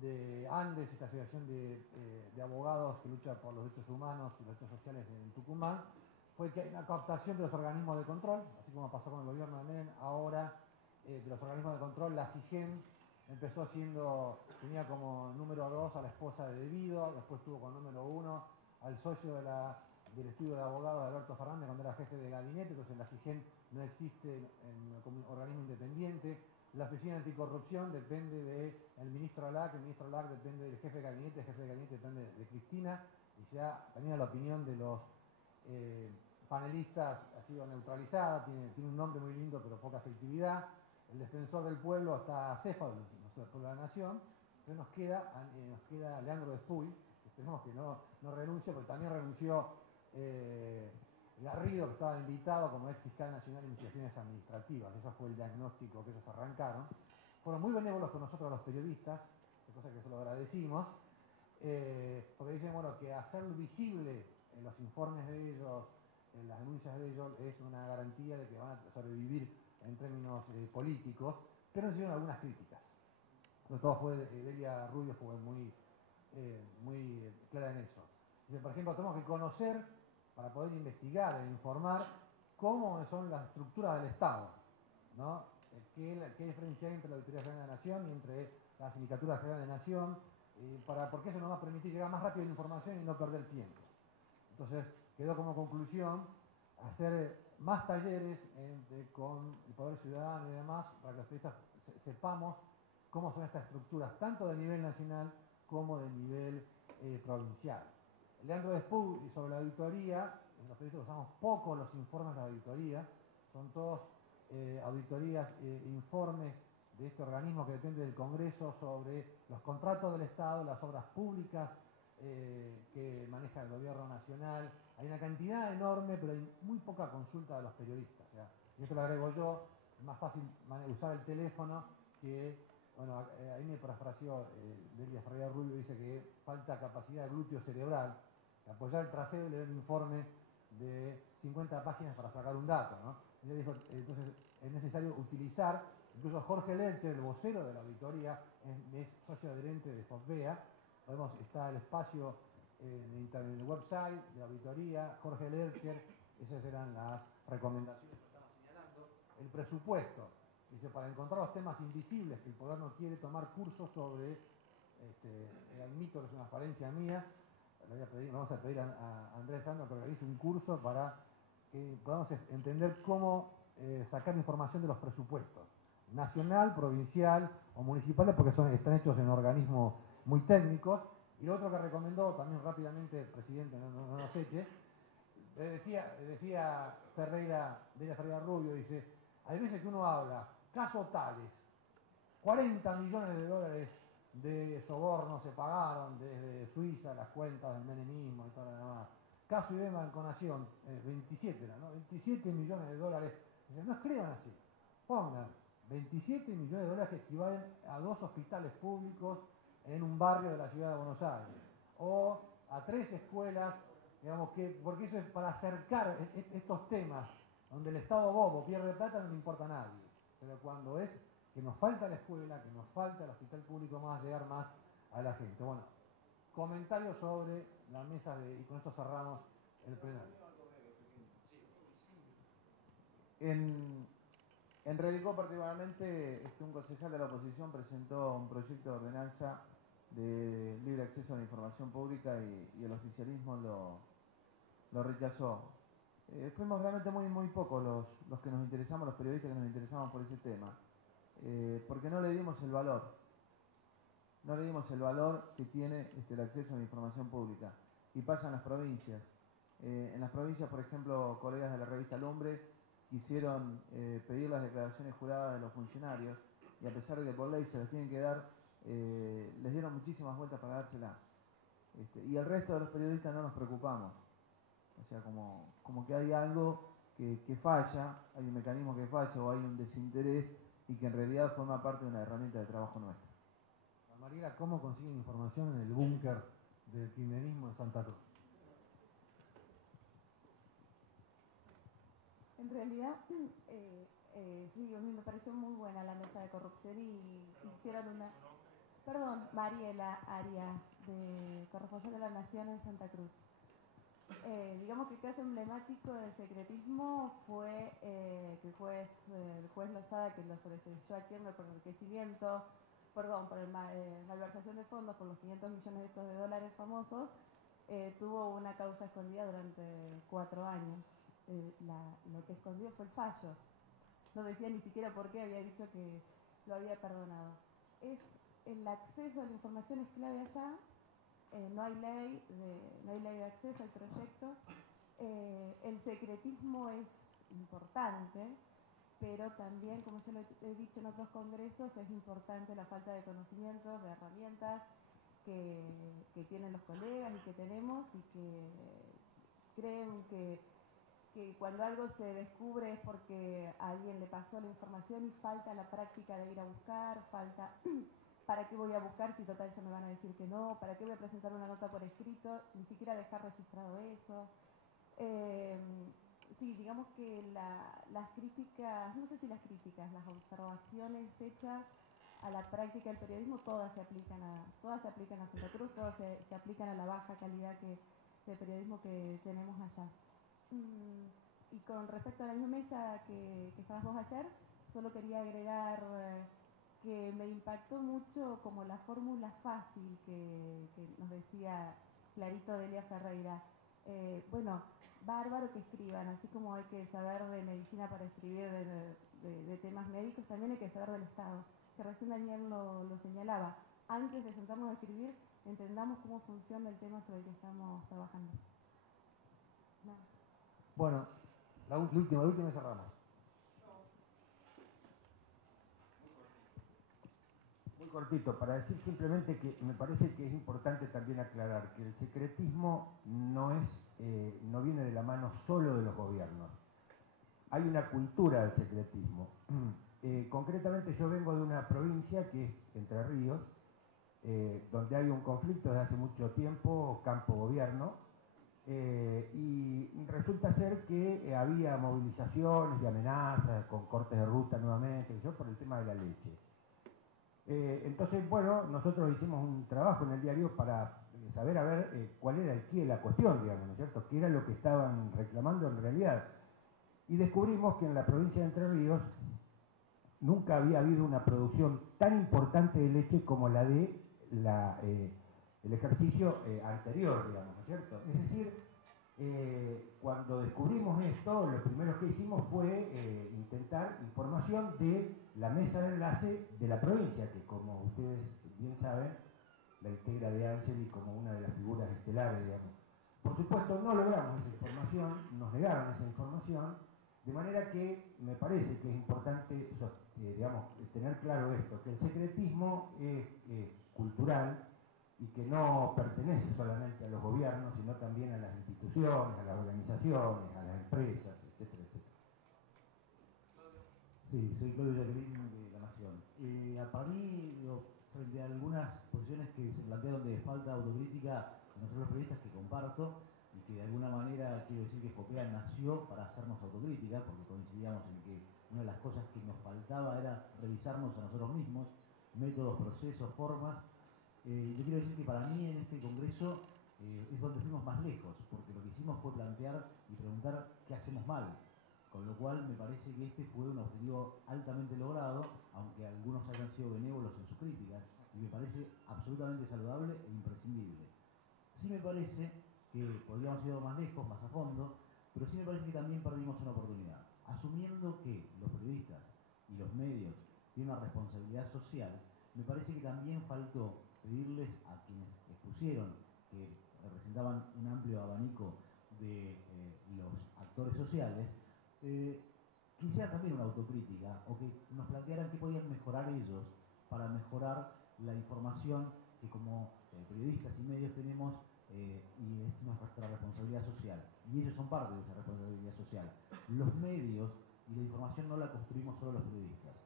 de Andes, esta asociación de abogados que lucha por los derechos humanos y los derechos sociales en Tucumán, fue que hay una cooptación de los organismos de control, así como pasó con el gobierno de Menem. Ahora de los organismos de control, la CIGEN tenía como número 2 a la esposa de Devido, después tuvo como número 1 al socio del estudio de abogados de Alberto Fernández cuando era jefe de gabinete. Entonces la CIGEN no existe como un organismo independiente. La Oficina Anticorrupción depende del ministro Alac, el ministro Alac depende del jefe de gabinete, el jefe de gabinete depende de Cristina, y también la opinión de los panelistas ha sido neutralizada, tiene un nombre muy lindo pero poca efectividad. El defensor del pueblo está Céfalo, del pueblo de la Nación. Entonces nos queda Leandro Despuy, que esperemos que no renuncie, porque también renunció Garrido, que estaba invitado como ex fiscal nacional de investigaciones administrativas. Eso fue el diagnóstico que ellos arrancaron. Fueron muy benévolos con nosotros los periodistas, cosa que se lo agradecimos, porque dicen bueno, que hacer visible en los informes de ellos, en las denuncias de ellos, es una garantía de que van a sobrevivir en términos políticos, pero nos hicieron algunas críticas. Sobre todo Delia Rubio fue muy clara en eso. Dice, por ejemplo, tenemos que conocer, para poder investigar e informar, cómo son las estructuras del Estado, ¿no? ¿Qué diferencia hay entre la Auditoría General de la Nación y entre la Sindicatura General de la Nación? Porque eso nos va a permitir llegar más rápido a la información y no perder tiempo. Entonces, quedó como conclusión hacer más talleres con el Poder Ciudadano y demás, para que los periodistas sepamos cómo son estas estructuras, tanto de nivel nacional como de nivel provincial. Leandro Despuy, sobre la auditoría, los periodistas usamos poco los informes de auditoría, son todos auditorías, informes de este organismo que depende del Congreso sobre los contratos del Estado, las obras públicas que maneja el gobierno nacional. Hay una cantidad enorme, pero hay muy poca consulta de los periodistas. O sea, y esto lo agrego yo, es más fácil usar el teléfono que, bueno, ahí me parafraseó Delia Ferreira Rubio, dice que falta capacidad de glúteo cerebral, apoyar el trasero y leer un informe de 50 páginas para sacar un dato, ¿no? Y ella dijo, entonces es necesario utilizar, incluso Jorge Lercher, el vocero de la auditoría, es socio adherente de FOPEA, está el espacio en el website de auditoría, Jorge Lercher, esas eran las recomendaciones que estaba señalando. El presupuesto, dice, para encontrar los temas invisibles que el poder no quiere tomar cursos sobre, el mito que es una falencia mía, vamos a pedir a Andrés Sandro que realice un curso para que podamos entender cómo sacar información de los presupuestos, nacional, provincial o municipales, porque están hechos en organismos muy técnicos. Y lo otro que recomendó también rápidamente el presidente, no nos eche, decía Delia Ferreira Rubio, dice, hay veces que uno habla, casos tales, 40 millones de dólares de sobornos se pagaron desde Suiza, las cuentas del menemismo y todo lo demás. Caso IBEMA Enconación, 27 era, ¿no? 27 millones de dólares. Dice, no escriban así, pongan 27 millones de dólares que equivalen a 2 hospitales públicos en un barrio de la ciudad de Buenos Aires, o a 3 escuelas, digamos, porque eso es para acercar estos temas, donde el Estado bobo pierde plata no le importa a nadie, pero cuando es que nos falta la escuela, que nos falta el hospital público, más llegar más a la gente. Bueno, comentarios sobre la mesa y con esto cerramos el plenario. En Relicó particularmente, un concejal de la oposición presentó un proyecto de ordenanza de libre acceso a la información pública y el oficialismo lo rechazó. Fuimos realmente muy pocos los que nos interesamos, los periodistas que nos interesamos por ese tema, porque no le dimos el valor. No le dimos el valor que tiene el acceso a la información pública. Y pasa en las provincias. En las provincias, por ejemplo, colegas de la revista Lumbre quisieron pedir las declaraciones juradas de los funcionarios y a pesar de que por ley se las tienen que dar, les dieron muchísimas vueltas para dárselas. Y el resto de los periodistas no nos preocupamos. O sea, como que hay algo que falla, hay un mecanismo que falla o hay un desinterés y que en realidad forma parte de una herramienta de trabajo nuestra. Mariela, ¿cómo consiguen información en el búnker del kirchnerismo en Santa Cruz? En realidad, sí, a mí me pareció muy buena la mesa de corrupción y hicieron una... Perdón, Mariela Arias, de corresponsal de La Nación en Santa Cruz. Digamos que el caso emblemático del secretismo fue que el juez Lozada, que lo sobrellevó a Kirchner por enriquecimiento, por malversación de fondos por los 500 millones estos de dólares famosos, tuvo una causa escondida durante 4 años. Lo que escondió fue el fallo. No decía ni siquiera por qué, había dicho que lo había perdonado. El acceso a la información es clave allá. No hay ley de acceso, hay proyectos. El secretismo es importante, pero también, como yo lo he dicho en otros congresos, es importante la falta de conocimientos, de herramientas que tienen los colegas y que tenemos y que creen que cuando algo se descubre es porque a alguien le pasó la información y falta la práctica de ir a buscar, falta ¿para qué voy a buscar si total ya me van a decir que no? ¿Para qué voy a presentar una nota por escrito? Ni siquiera dejar registrado eso. Sí, digamos que las críticas, no sé si las críticas, las observaciones hechas a la práctica del periodismo, todas se aplican a Santa Cruz, todas se aplican a la baja calidad de periodismo que tenemos allá. Y con respecto a la misma mesa que estabas vos ayer, solo quería agregar que me impactó mucho como la fórmula fácil que nos decía clarito Delia Ferreira. Bueno, bárbaro que escriban, así como hay que saber de medicina para escribir de temas médicos, también hay que saber del Estado, que recién Daniel lo señalaba. Antes de sentarnos a escribir, entendamos cómo funciona el tema sobre el que estamos trabajando. No. Bueno, la última y cerramos. Muy cortito, para decir simplemente que me parece que es importante también aclarar que el secretismo no viene de la mano solo de los gobiernos. Hay una cultura del secretismo. Concretamente yo vengo de una provincia que es Entre Ríos, donde hay un conflicto desde hace mucho tiempo, campo-gobierno, y resulta ser que había movilizaciones y amenazas con cortes de ruta nuevamente, por el tema de la leche. Entonces, bueno, nosotros hicimos un trabajo en el diario para saber a ver cuál era el quid de la cuestión, digamos, ¿no es cierto? ¿Qué era lo que estaban reclamando en realidad? Y descubrimos que en la provincia de Entre Ríos nunca había habido una producción tan importante de leche como la de el ejercicio anterior, digamos, ¿no es cierto? Es decir, cuando descubrimos esto, lo primero que hicimos fue intentar información de la mesa de enlace de la provincia, que como ustedes bien saben, la integra De Angeli como una de las figuras estelares, digamos. Por supuesto, no logramos esa información, nos negaron esa información, de manera que me parece que es importante digamos, tener claro esto, que el secretismo es cultural y que no pertenece solamente a los gobiernos, sino también a las instituciones, a las organizaciones, a las empresas, etcétera, etcétera. Sí, soy Claudio Jacqueline de La Nación. Para mí, frente a algunas posiciones que se plantearon de falta de autocrítica de nosotros los periodistas, que comparto, y que de alguna manera quiero decir que FOPEA nació para hacernos autocrítica, porque coincidíamos en que una de las cosas que nos faltaba era revisarnos a nosotros mismos, métodos, procesos, formas. Yo quiero decir que para mí en este congreso es donde fuimos más lejos, porque lo que hicimos fue plantear y preguntar qué hacemos mal, con lo cual me parece que este fue un objetivo altamente logrado, aunque algunos hayan sido benévolos en sus críticas, y me parece absolutamente saludable e imprescindible. Sí me parece que podríamos haber ido más lejos, más a fondo, pero sí me parece que también perdimos una oportunidad. Asumiendo que los periodistas y los medios tienen una responsabilidad social, me parece que también faltó pedirles a quienes expusieron, que representaban un amplio abanico de los actores sociales, que hicieran también una autocrítica o que nos plantearan qué podían mejorar ellos para mejorar la información que como periodistas y medios tenemos y es nuestra responsabilidad social. Y ellos son parte de esa responsabilidad social. Los medios y la información no la construimos solo los periodistas.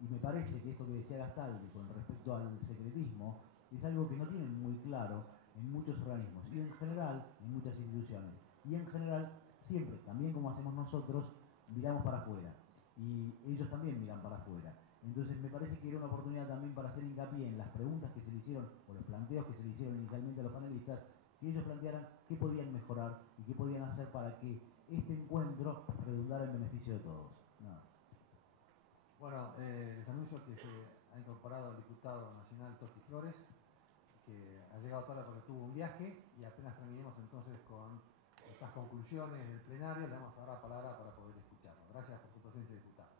Y me parece que esto que decía Gastaldi con respecto al secretismo es algo que no tienen muy claro en muchos organismos y en general en muchas instituciones. Y en general siempre, también como hacemos nosotros, miramos para afuera. Y ellos también miran para afuera. Entonces me parece que era una oportunidad también para hacer hincapié en las preguntas que se le hicieron o los planteos que se le hicieron inicialmente a los panelistas, que ellos plantearan qué podían mejorar y qué podían hacer para que este encuentro redundara en beneficio de todos. Nada. Bueno, les anuncio que se ha incorporado el diputado nacional Toti Flores, que ha llegado tarde porque tuvo un viaje, y apenas terminemos entonces con estas conclusiones del plenario, le damos ahora la palabra para poder escucharlo. Gracias por su presencia, diputado.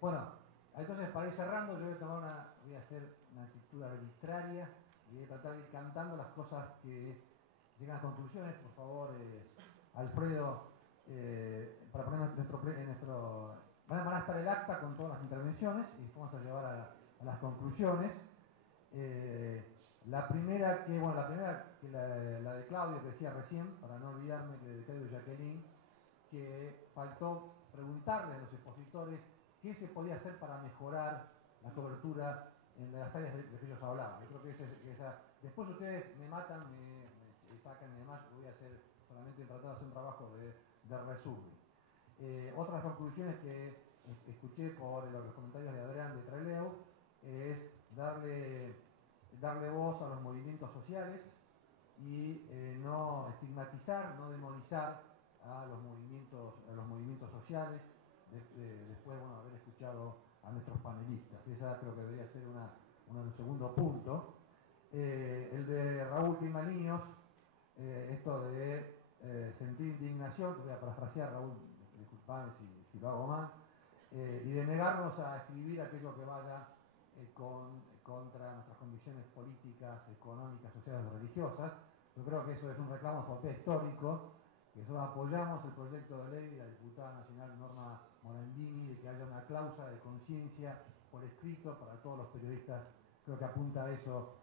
Bueno, entonces para ir cerrando, yo voy a hacer una actitud arbitraria y voy a tratar de ir cantando las cosas que llegan a conclusiones. Por favor, Alfredo, para poner van a estar el acta con todas las intervenciones y después vamos a llevar a las conclusiones. La primera que la de Claudio, que decía recién, para no olvidarme que de Claudio Jacqueline, que faltó preguntarle a los expositores qué se podía hacer para mejorar la cobertura en las áreas de que ellos hablaban. Yo creo que esa después ustedes me matan, me sacan y demás, voy a hacer solamente tratar de hacer un trabajo de resumen. Otras conclusiones que escuché por los comentarios de Adrián de Trelew es darle voz a los movimientos sociales y no estigmatizar, no demonizar a los movimientos sociales, después de haber escuchado a nuestros panelistas. Esa creo que debería ser un segundo punto. El de Raúl Queimaliños, esto de sentir indignación, te voy a parafrasear, Raúl, disculpame si lo hago mal, y de negarnos a escribir aquello que vaya contra nuestras convicciones políticas, económicas, sociales o religiosas. Yo creo que eso es un reclamo histórico que nosotros apoyamos el proyecto de ley de la diputada nacional Norma Morandini de que haya una cláusula de conciencia por escrito para todos los periodistas. Creo que apunta a eso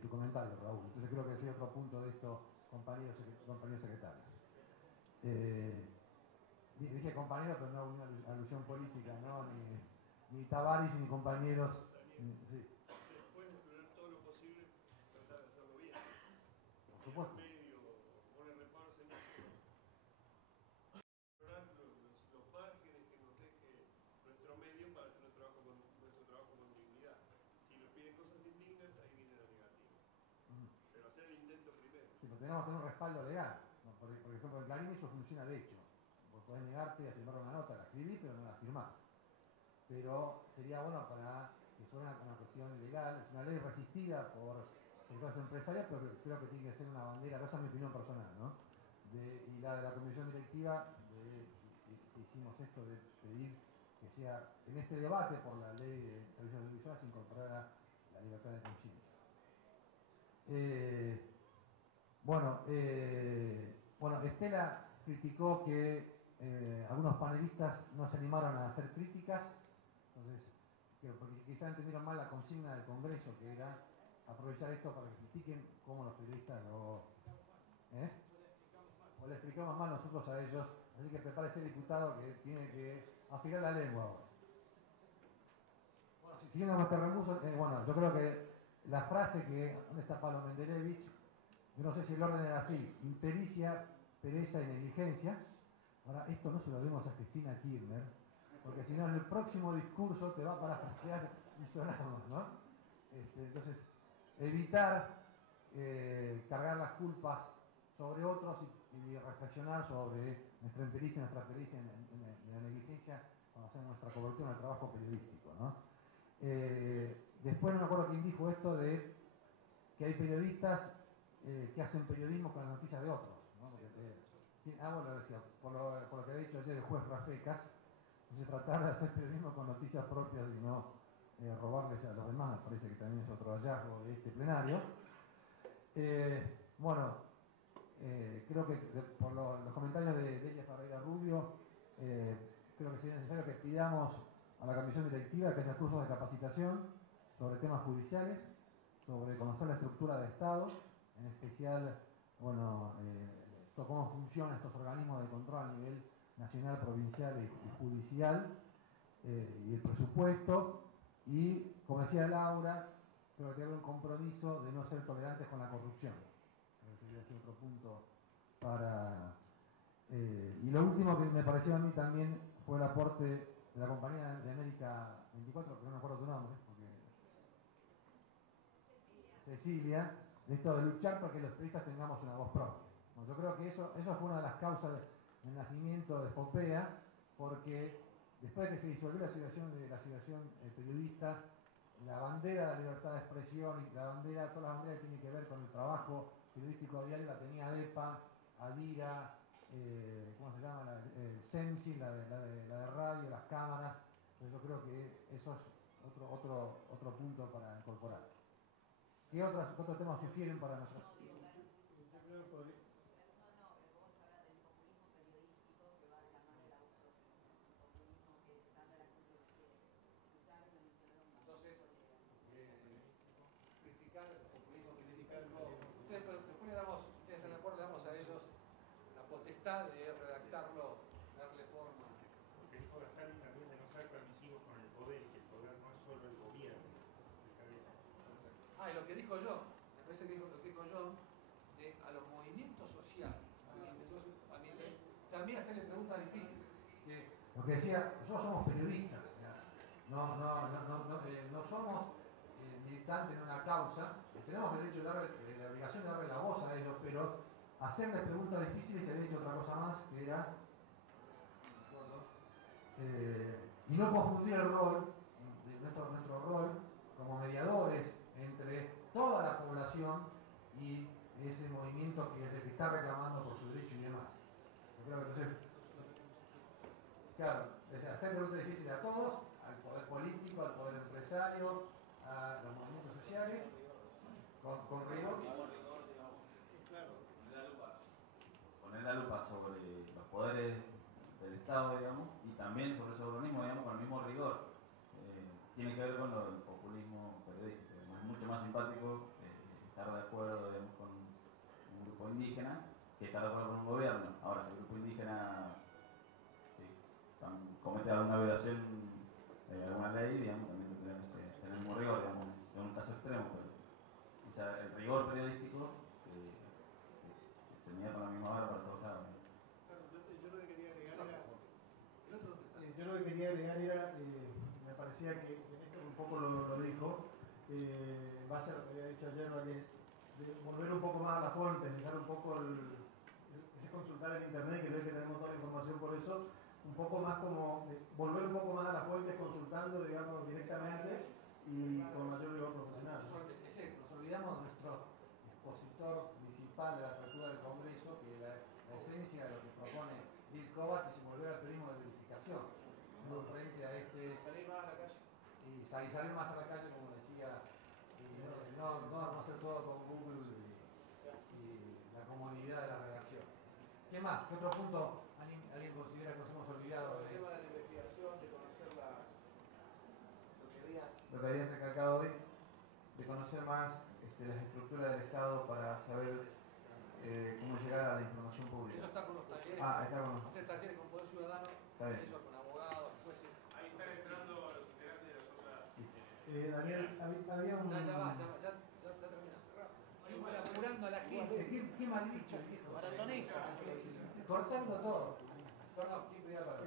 tu comentario, Raúl. Entonces creo que ese es otro punto de estos compañeros secretarios. Dije compañeros, pero no una alusión política, ¿no? Ni Tavares ni compañeros. Sí. Después de explorar todo lo posible, tratar de hacerlo bien. Por supuesto. Medio, pone reparos en explorar los márgenes que nos deje nuestro medio para hacer nuestro trabajo con dignidad. Si nos piden cosas indignas, ahí viene la negativa. Pero hacer el intento primero. Sí, pero tenemos que tener un respaldo legal. ¿No? Por ejemplo, en Clarín eso funciona de hecho. Vos podés negarte a firmar una nota, la escribís, pero no la firmás. Pero sería bueno para que fuera una cuestión legal, es una ley resistida por sectores empresarios, pero creo que tiene que ser una bandera, esa es mi opinión personal, ¿no? Y la de la comisión directiva, hicimos esto de pedir que sea, en este debate por la ley de servicios audiovisuales, se incorporara la libertad de conciencia. Bueno, Estela criticó que algunos panelistas no se animaron a hacer críticas, entonces, porque quizá entendieron mal la consigna del Congreso, que era aprovechar esto para que critiquen cómo los periodistas lo... O le explicamos mal nosotros a ellos, así que prepárese el diputado que tiene que afilar la lengua ahora. Bueno, siguiendo con este remuso, bueno, yo creo que la frase que... ¿Dónde está Pablo Mendelevich? Yo no sé si el orden era así, impericia, pereza y negligencia. Ahora, esto no se lo demos a Cristina Kirchner, porque si no en el próximo discurso te va a parafrasear y sonamos, ¿no? Entonces, evitar cargar las culpas sobre otros y reflexionar sobre nuestra pericia en la negligencia cuando hacemos nuestra cobertura en el trabajo periodístico, ¿no? Después no me acuerdo quién dijo esto de que hay periodistas que hacen periodismo con las noticias de otros, ¿no? Bueno, decía, por lo que ha dicho ayer el juez Rafecas, entonces tratar de hacer periodismo con noticias propias y no robarles a los demás, me parece que también es otro hallazgo de este plenario. Creo que por los comentarios de Delia Ferreira Rubio, creo que sería necesario que pidamos a la comisión directiva que haya cursos de capacitación sobre temas judiciales, sobre conocer la estructura de Estado, en especial, cómo funcionan estos organismos de control a nivel nacional, provincial y judicial, y el presupuesto, y, como decía Laura, creo que tiene un compromiso de no ser tolerantes con la corrupción. Sería así otro punto para... y lo último que me pareció a mí también fue el aporte de la compañía de América 24, que no me acuerdo tu nombre, porque... Cecilia, de esto de luchar para que los periodistas tengamos una voz propia. Bueno, yo creo que eso fue una de las causas del nacimiento de FOPEA, porque después de que se disolvió la asociación periodistas, la bandera de la libertad de expresión y todas las banderas que tienen que ver con el trabajo periodístico diario la tenía ADEPA, ADIRA, ¿cómo se llama? El CENSI, la de radio, las cámaras. Entonces yo creo que eso es otro punto para incorporar. ¿Qué otros temas sugieren para nuestros... De redactarlo, darle forma. Lo que dijo Gastani también de no ser permisivos con el poder y que el poder no es solo el gobierno. Y lo que dijo yo, me parece que dijo lo que dijo yo, a los movimientos sociales. También hacerle preguntas difíciles. Lo que decía, nosotros somos periodistas, no somos militantes en una causa, tenemos derecho de la obligación de darle la voz a ellos, pero hacerles preguntas difíciles, se había dicho otra cosa más, que era y no confundir el rol, nuestro rol como mediadores entre toda la población y ese movimiento que es el que está reclamando por su derecho y demás. Yo creo que entonces, claro, hacer preguntas difíciles a todos, al poder político, al poder empresario, a los movimientos sociales, con rigor. Poner la lupa sobre los poderes del Estado, digamos, y también sobre ese organismo, digamos, con el mismo rigor. Tiene que ver con el populismo periodístico. Es mucho más simpático estar de acuerdo, digamos, con un grupo indígena que estar de acuerdo con un gobierno. Ahora, si el grupo indígena comete alguna violación de alguna ley, digamos, también tendríamos que tener el mismo rigor, digamos, en un caso extremo, pero o sea, el rigor periodístico se mide con la misma vara para todos lados. Yo lo que quería agregar era, me parecía que Néstor un poco lo dijo, en base a lo que había dicho ayer, de volver un poco más a la fuente, dejar un poco ese consultar en internet, que no es que tenemos toda la información por eso, un poco más como, volver un poco más a la fuente, consultando, digamos, directamente y con mayor rigor profesional. Nos olvidamos de nuestro expositor principal de la apertura del Congreso, que la esencia de lo que propone Bill Kovacs es volver al periodismo de verificación, frente a salir más a la calle y salir más a la calle, como decía, y no hacer todo con Google y la comodidad de la redacción. ¿Qué más? ¿Qué otro punto alguien considera que nos hemos olvidado? El tema de la investigación, de conocer lo que habías recalcado hoy, de conocer más las estructuras del Estado para saber cómo llegar a la información pública. Eso está con los talleres. Está con los... Hacer talleres con Poder Ciudadano, Está bien. con abogados, jueces. Ahí están entrando los integrantes de las otras. Daniel, había un... Ya terminó. Siempre apurando a la gente. Qué mal dicho, viejo. Maratonista. Cortando todo. Perdón, ¿quién pedía la palabra?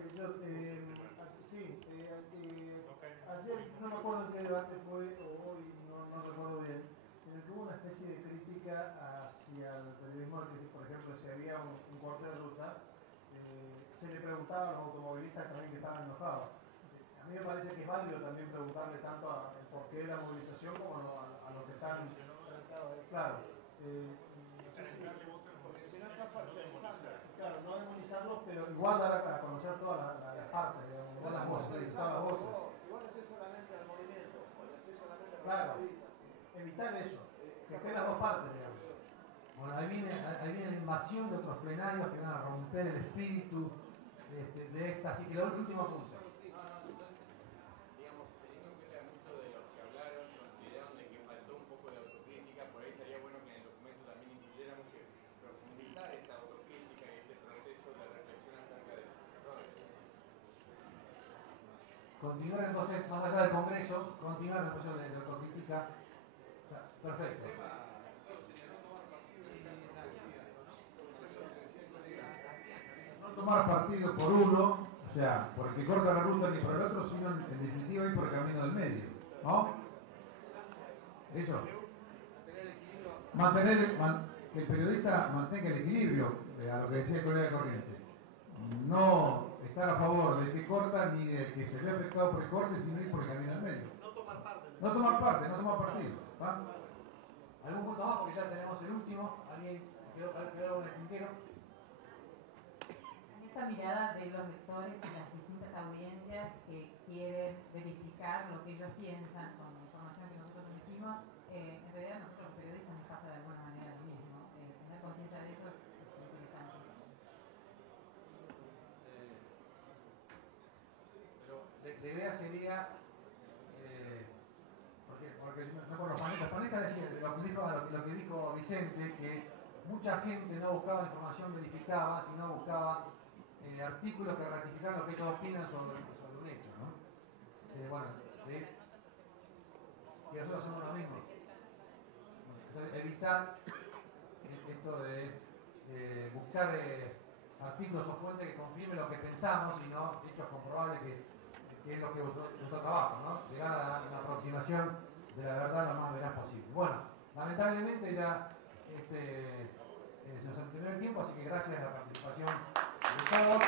Ayer, no me acuerdo en qué debate fue, o hoy, no recuerdo bien, en el que hubo una especie de crítica hacia el periodismo, que por ejemplo, si había un corte de ruta, se le preguntaba a los automovilistas también que estaban enojados. A mí me parece que es válido también preguntarle tanto el porqué de la movilización como a los que están... Claro. Porque si no está parcializando. Claro, no demonizarlos, pero igual dar a conocer todas las partes, digamos. Todas las voces. Todas las voces. Si vos le haces solamente al movimiento, o le haces solamente a Claro, evitar eso, que estén las dos partes, digamos. Bueno, ahí viene la invasión de otros plenarios que van a romper el espíritu de esta. Así que el último punto. Digamos, teniendo en cuenta mucho de los que hablaron, consideraron de que faltó un poco de autocrítica, por ahí estaría bueno que en el documento también incluyéramos que profundizar esta autocrítica y este proceso de reflexión acerca de los errores. Continuar entonces, más allá del Congreso, continuar el proceso de autocrítica. Perfecto. No tomar partido por uno, o sea, por el que corta la ruta ni por el otro, sino en definitiva ir por el camino del medio, ¿no? Eso. Que el periodista mantenga el equilibrio, a lo que decía el colega Corriente. No estar a favor del que corta ni del que se ve afectado por el corte, sino ir por el camino del medio. No tomar parte. No tomar parte, no tomar partido. ¿Va? ¿Algún punto más? Porque ya tenemos el último. ¿Alguien se quedó algo en el tintero? En esta mirada de los lectores y las distintas audiencias que quieren verificar lo que ellos piensan con la información que nosotros emitimos, en realidad nosotros los periodistas nos pasa de alguna manera lo mismo. Tener conciencia de eso es interesante. Pero la idea sería, porque no por los panelistas decían, lo que dijo Vicente, que mucha gente no buscaba información verificada, sino buscaba artículos que ratificaran lo que ellos opinan sobre un hecho, ¿no? Y nosotros hacemos lo mismo. Entonces, evitar esto de buscar artículos o fuentes que confirmen lo que pensamos y no hechos comprobables, que es lo que es nuestro trabajo, ¿no? Llegar a una aproximación de la verdad lo más veraz posible. Bueno, lamentablemente ya se nos terminó el tiempo, así que gracias a la participación de todos.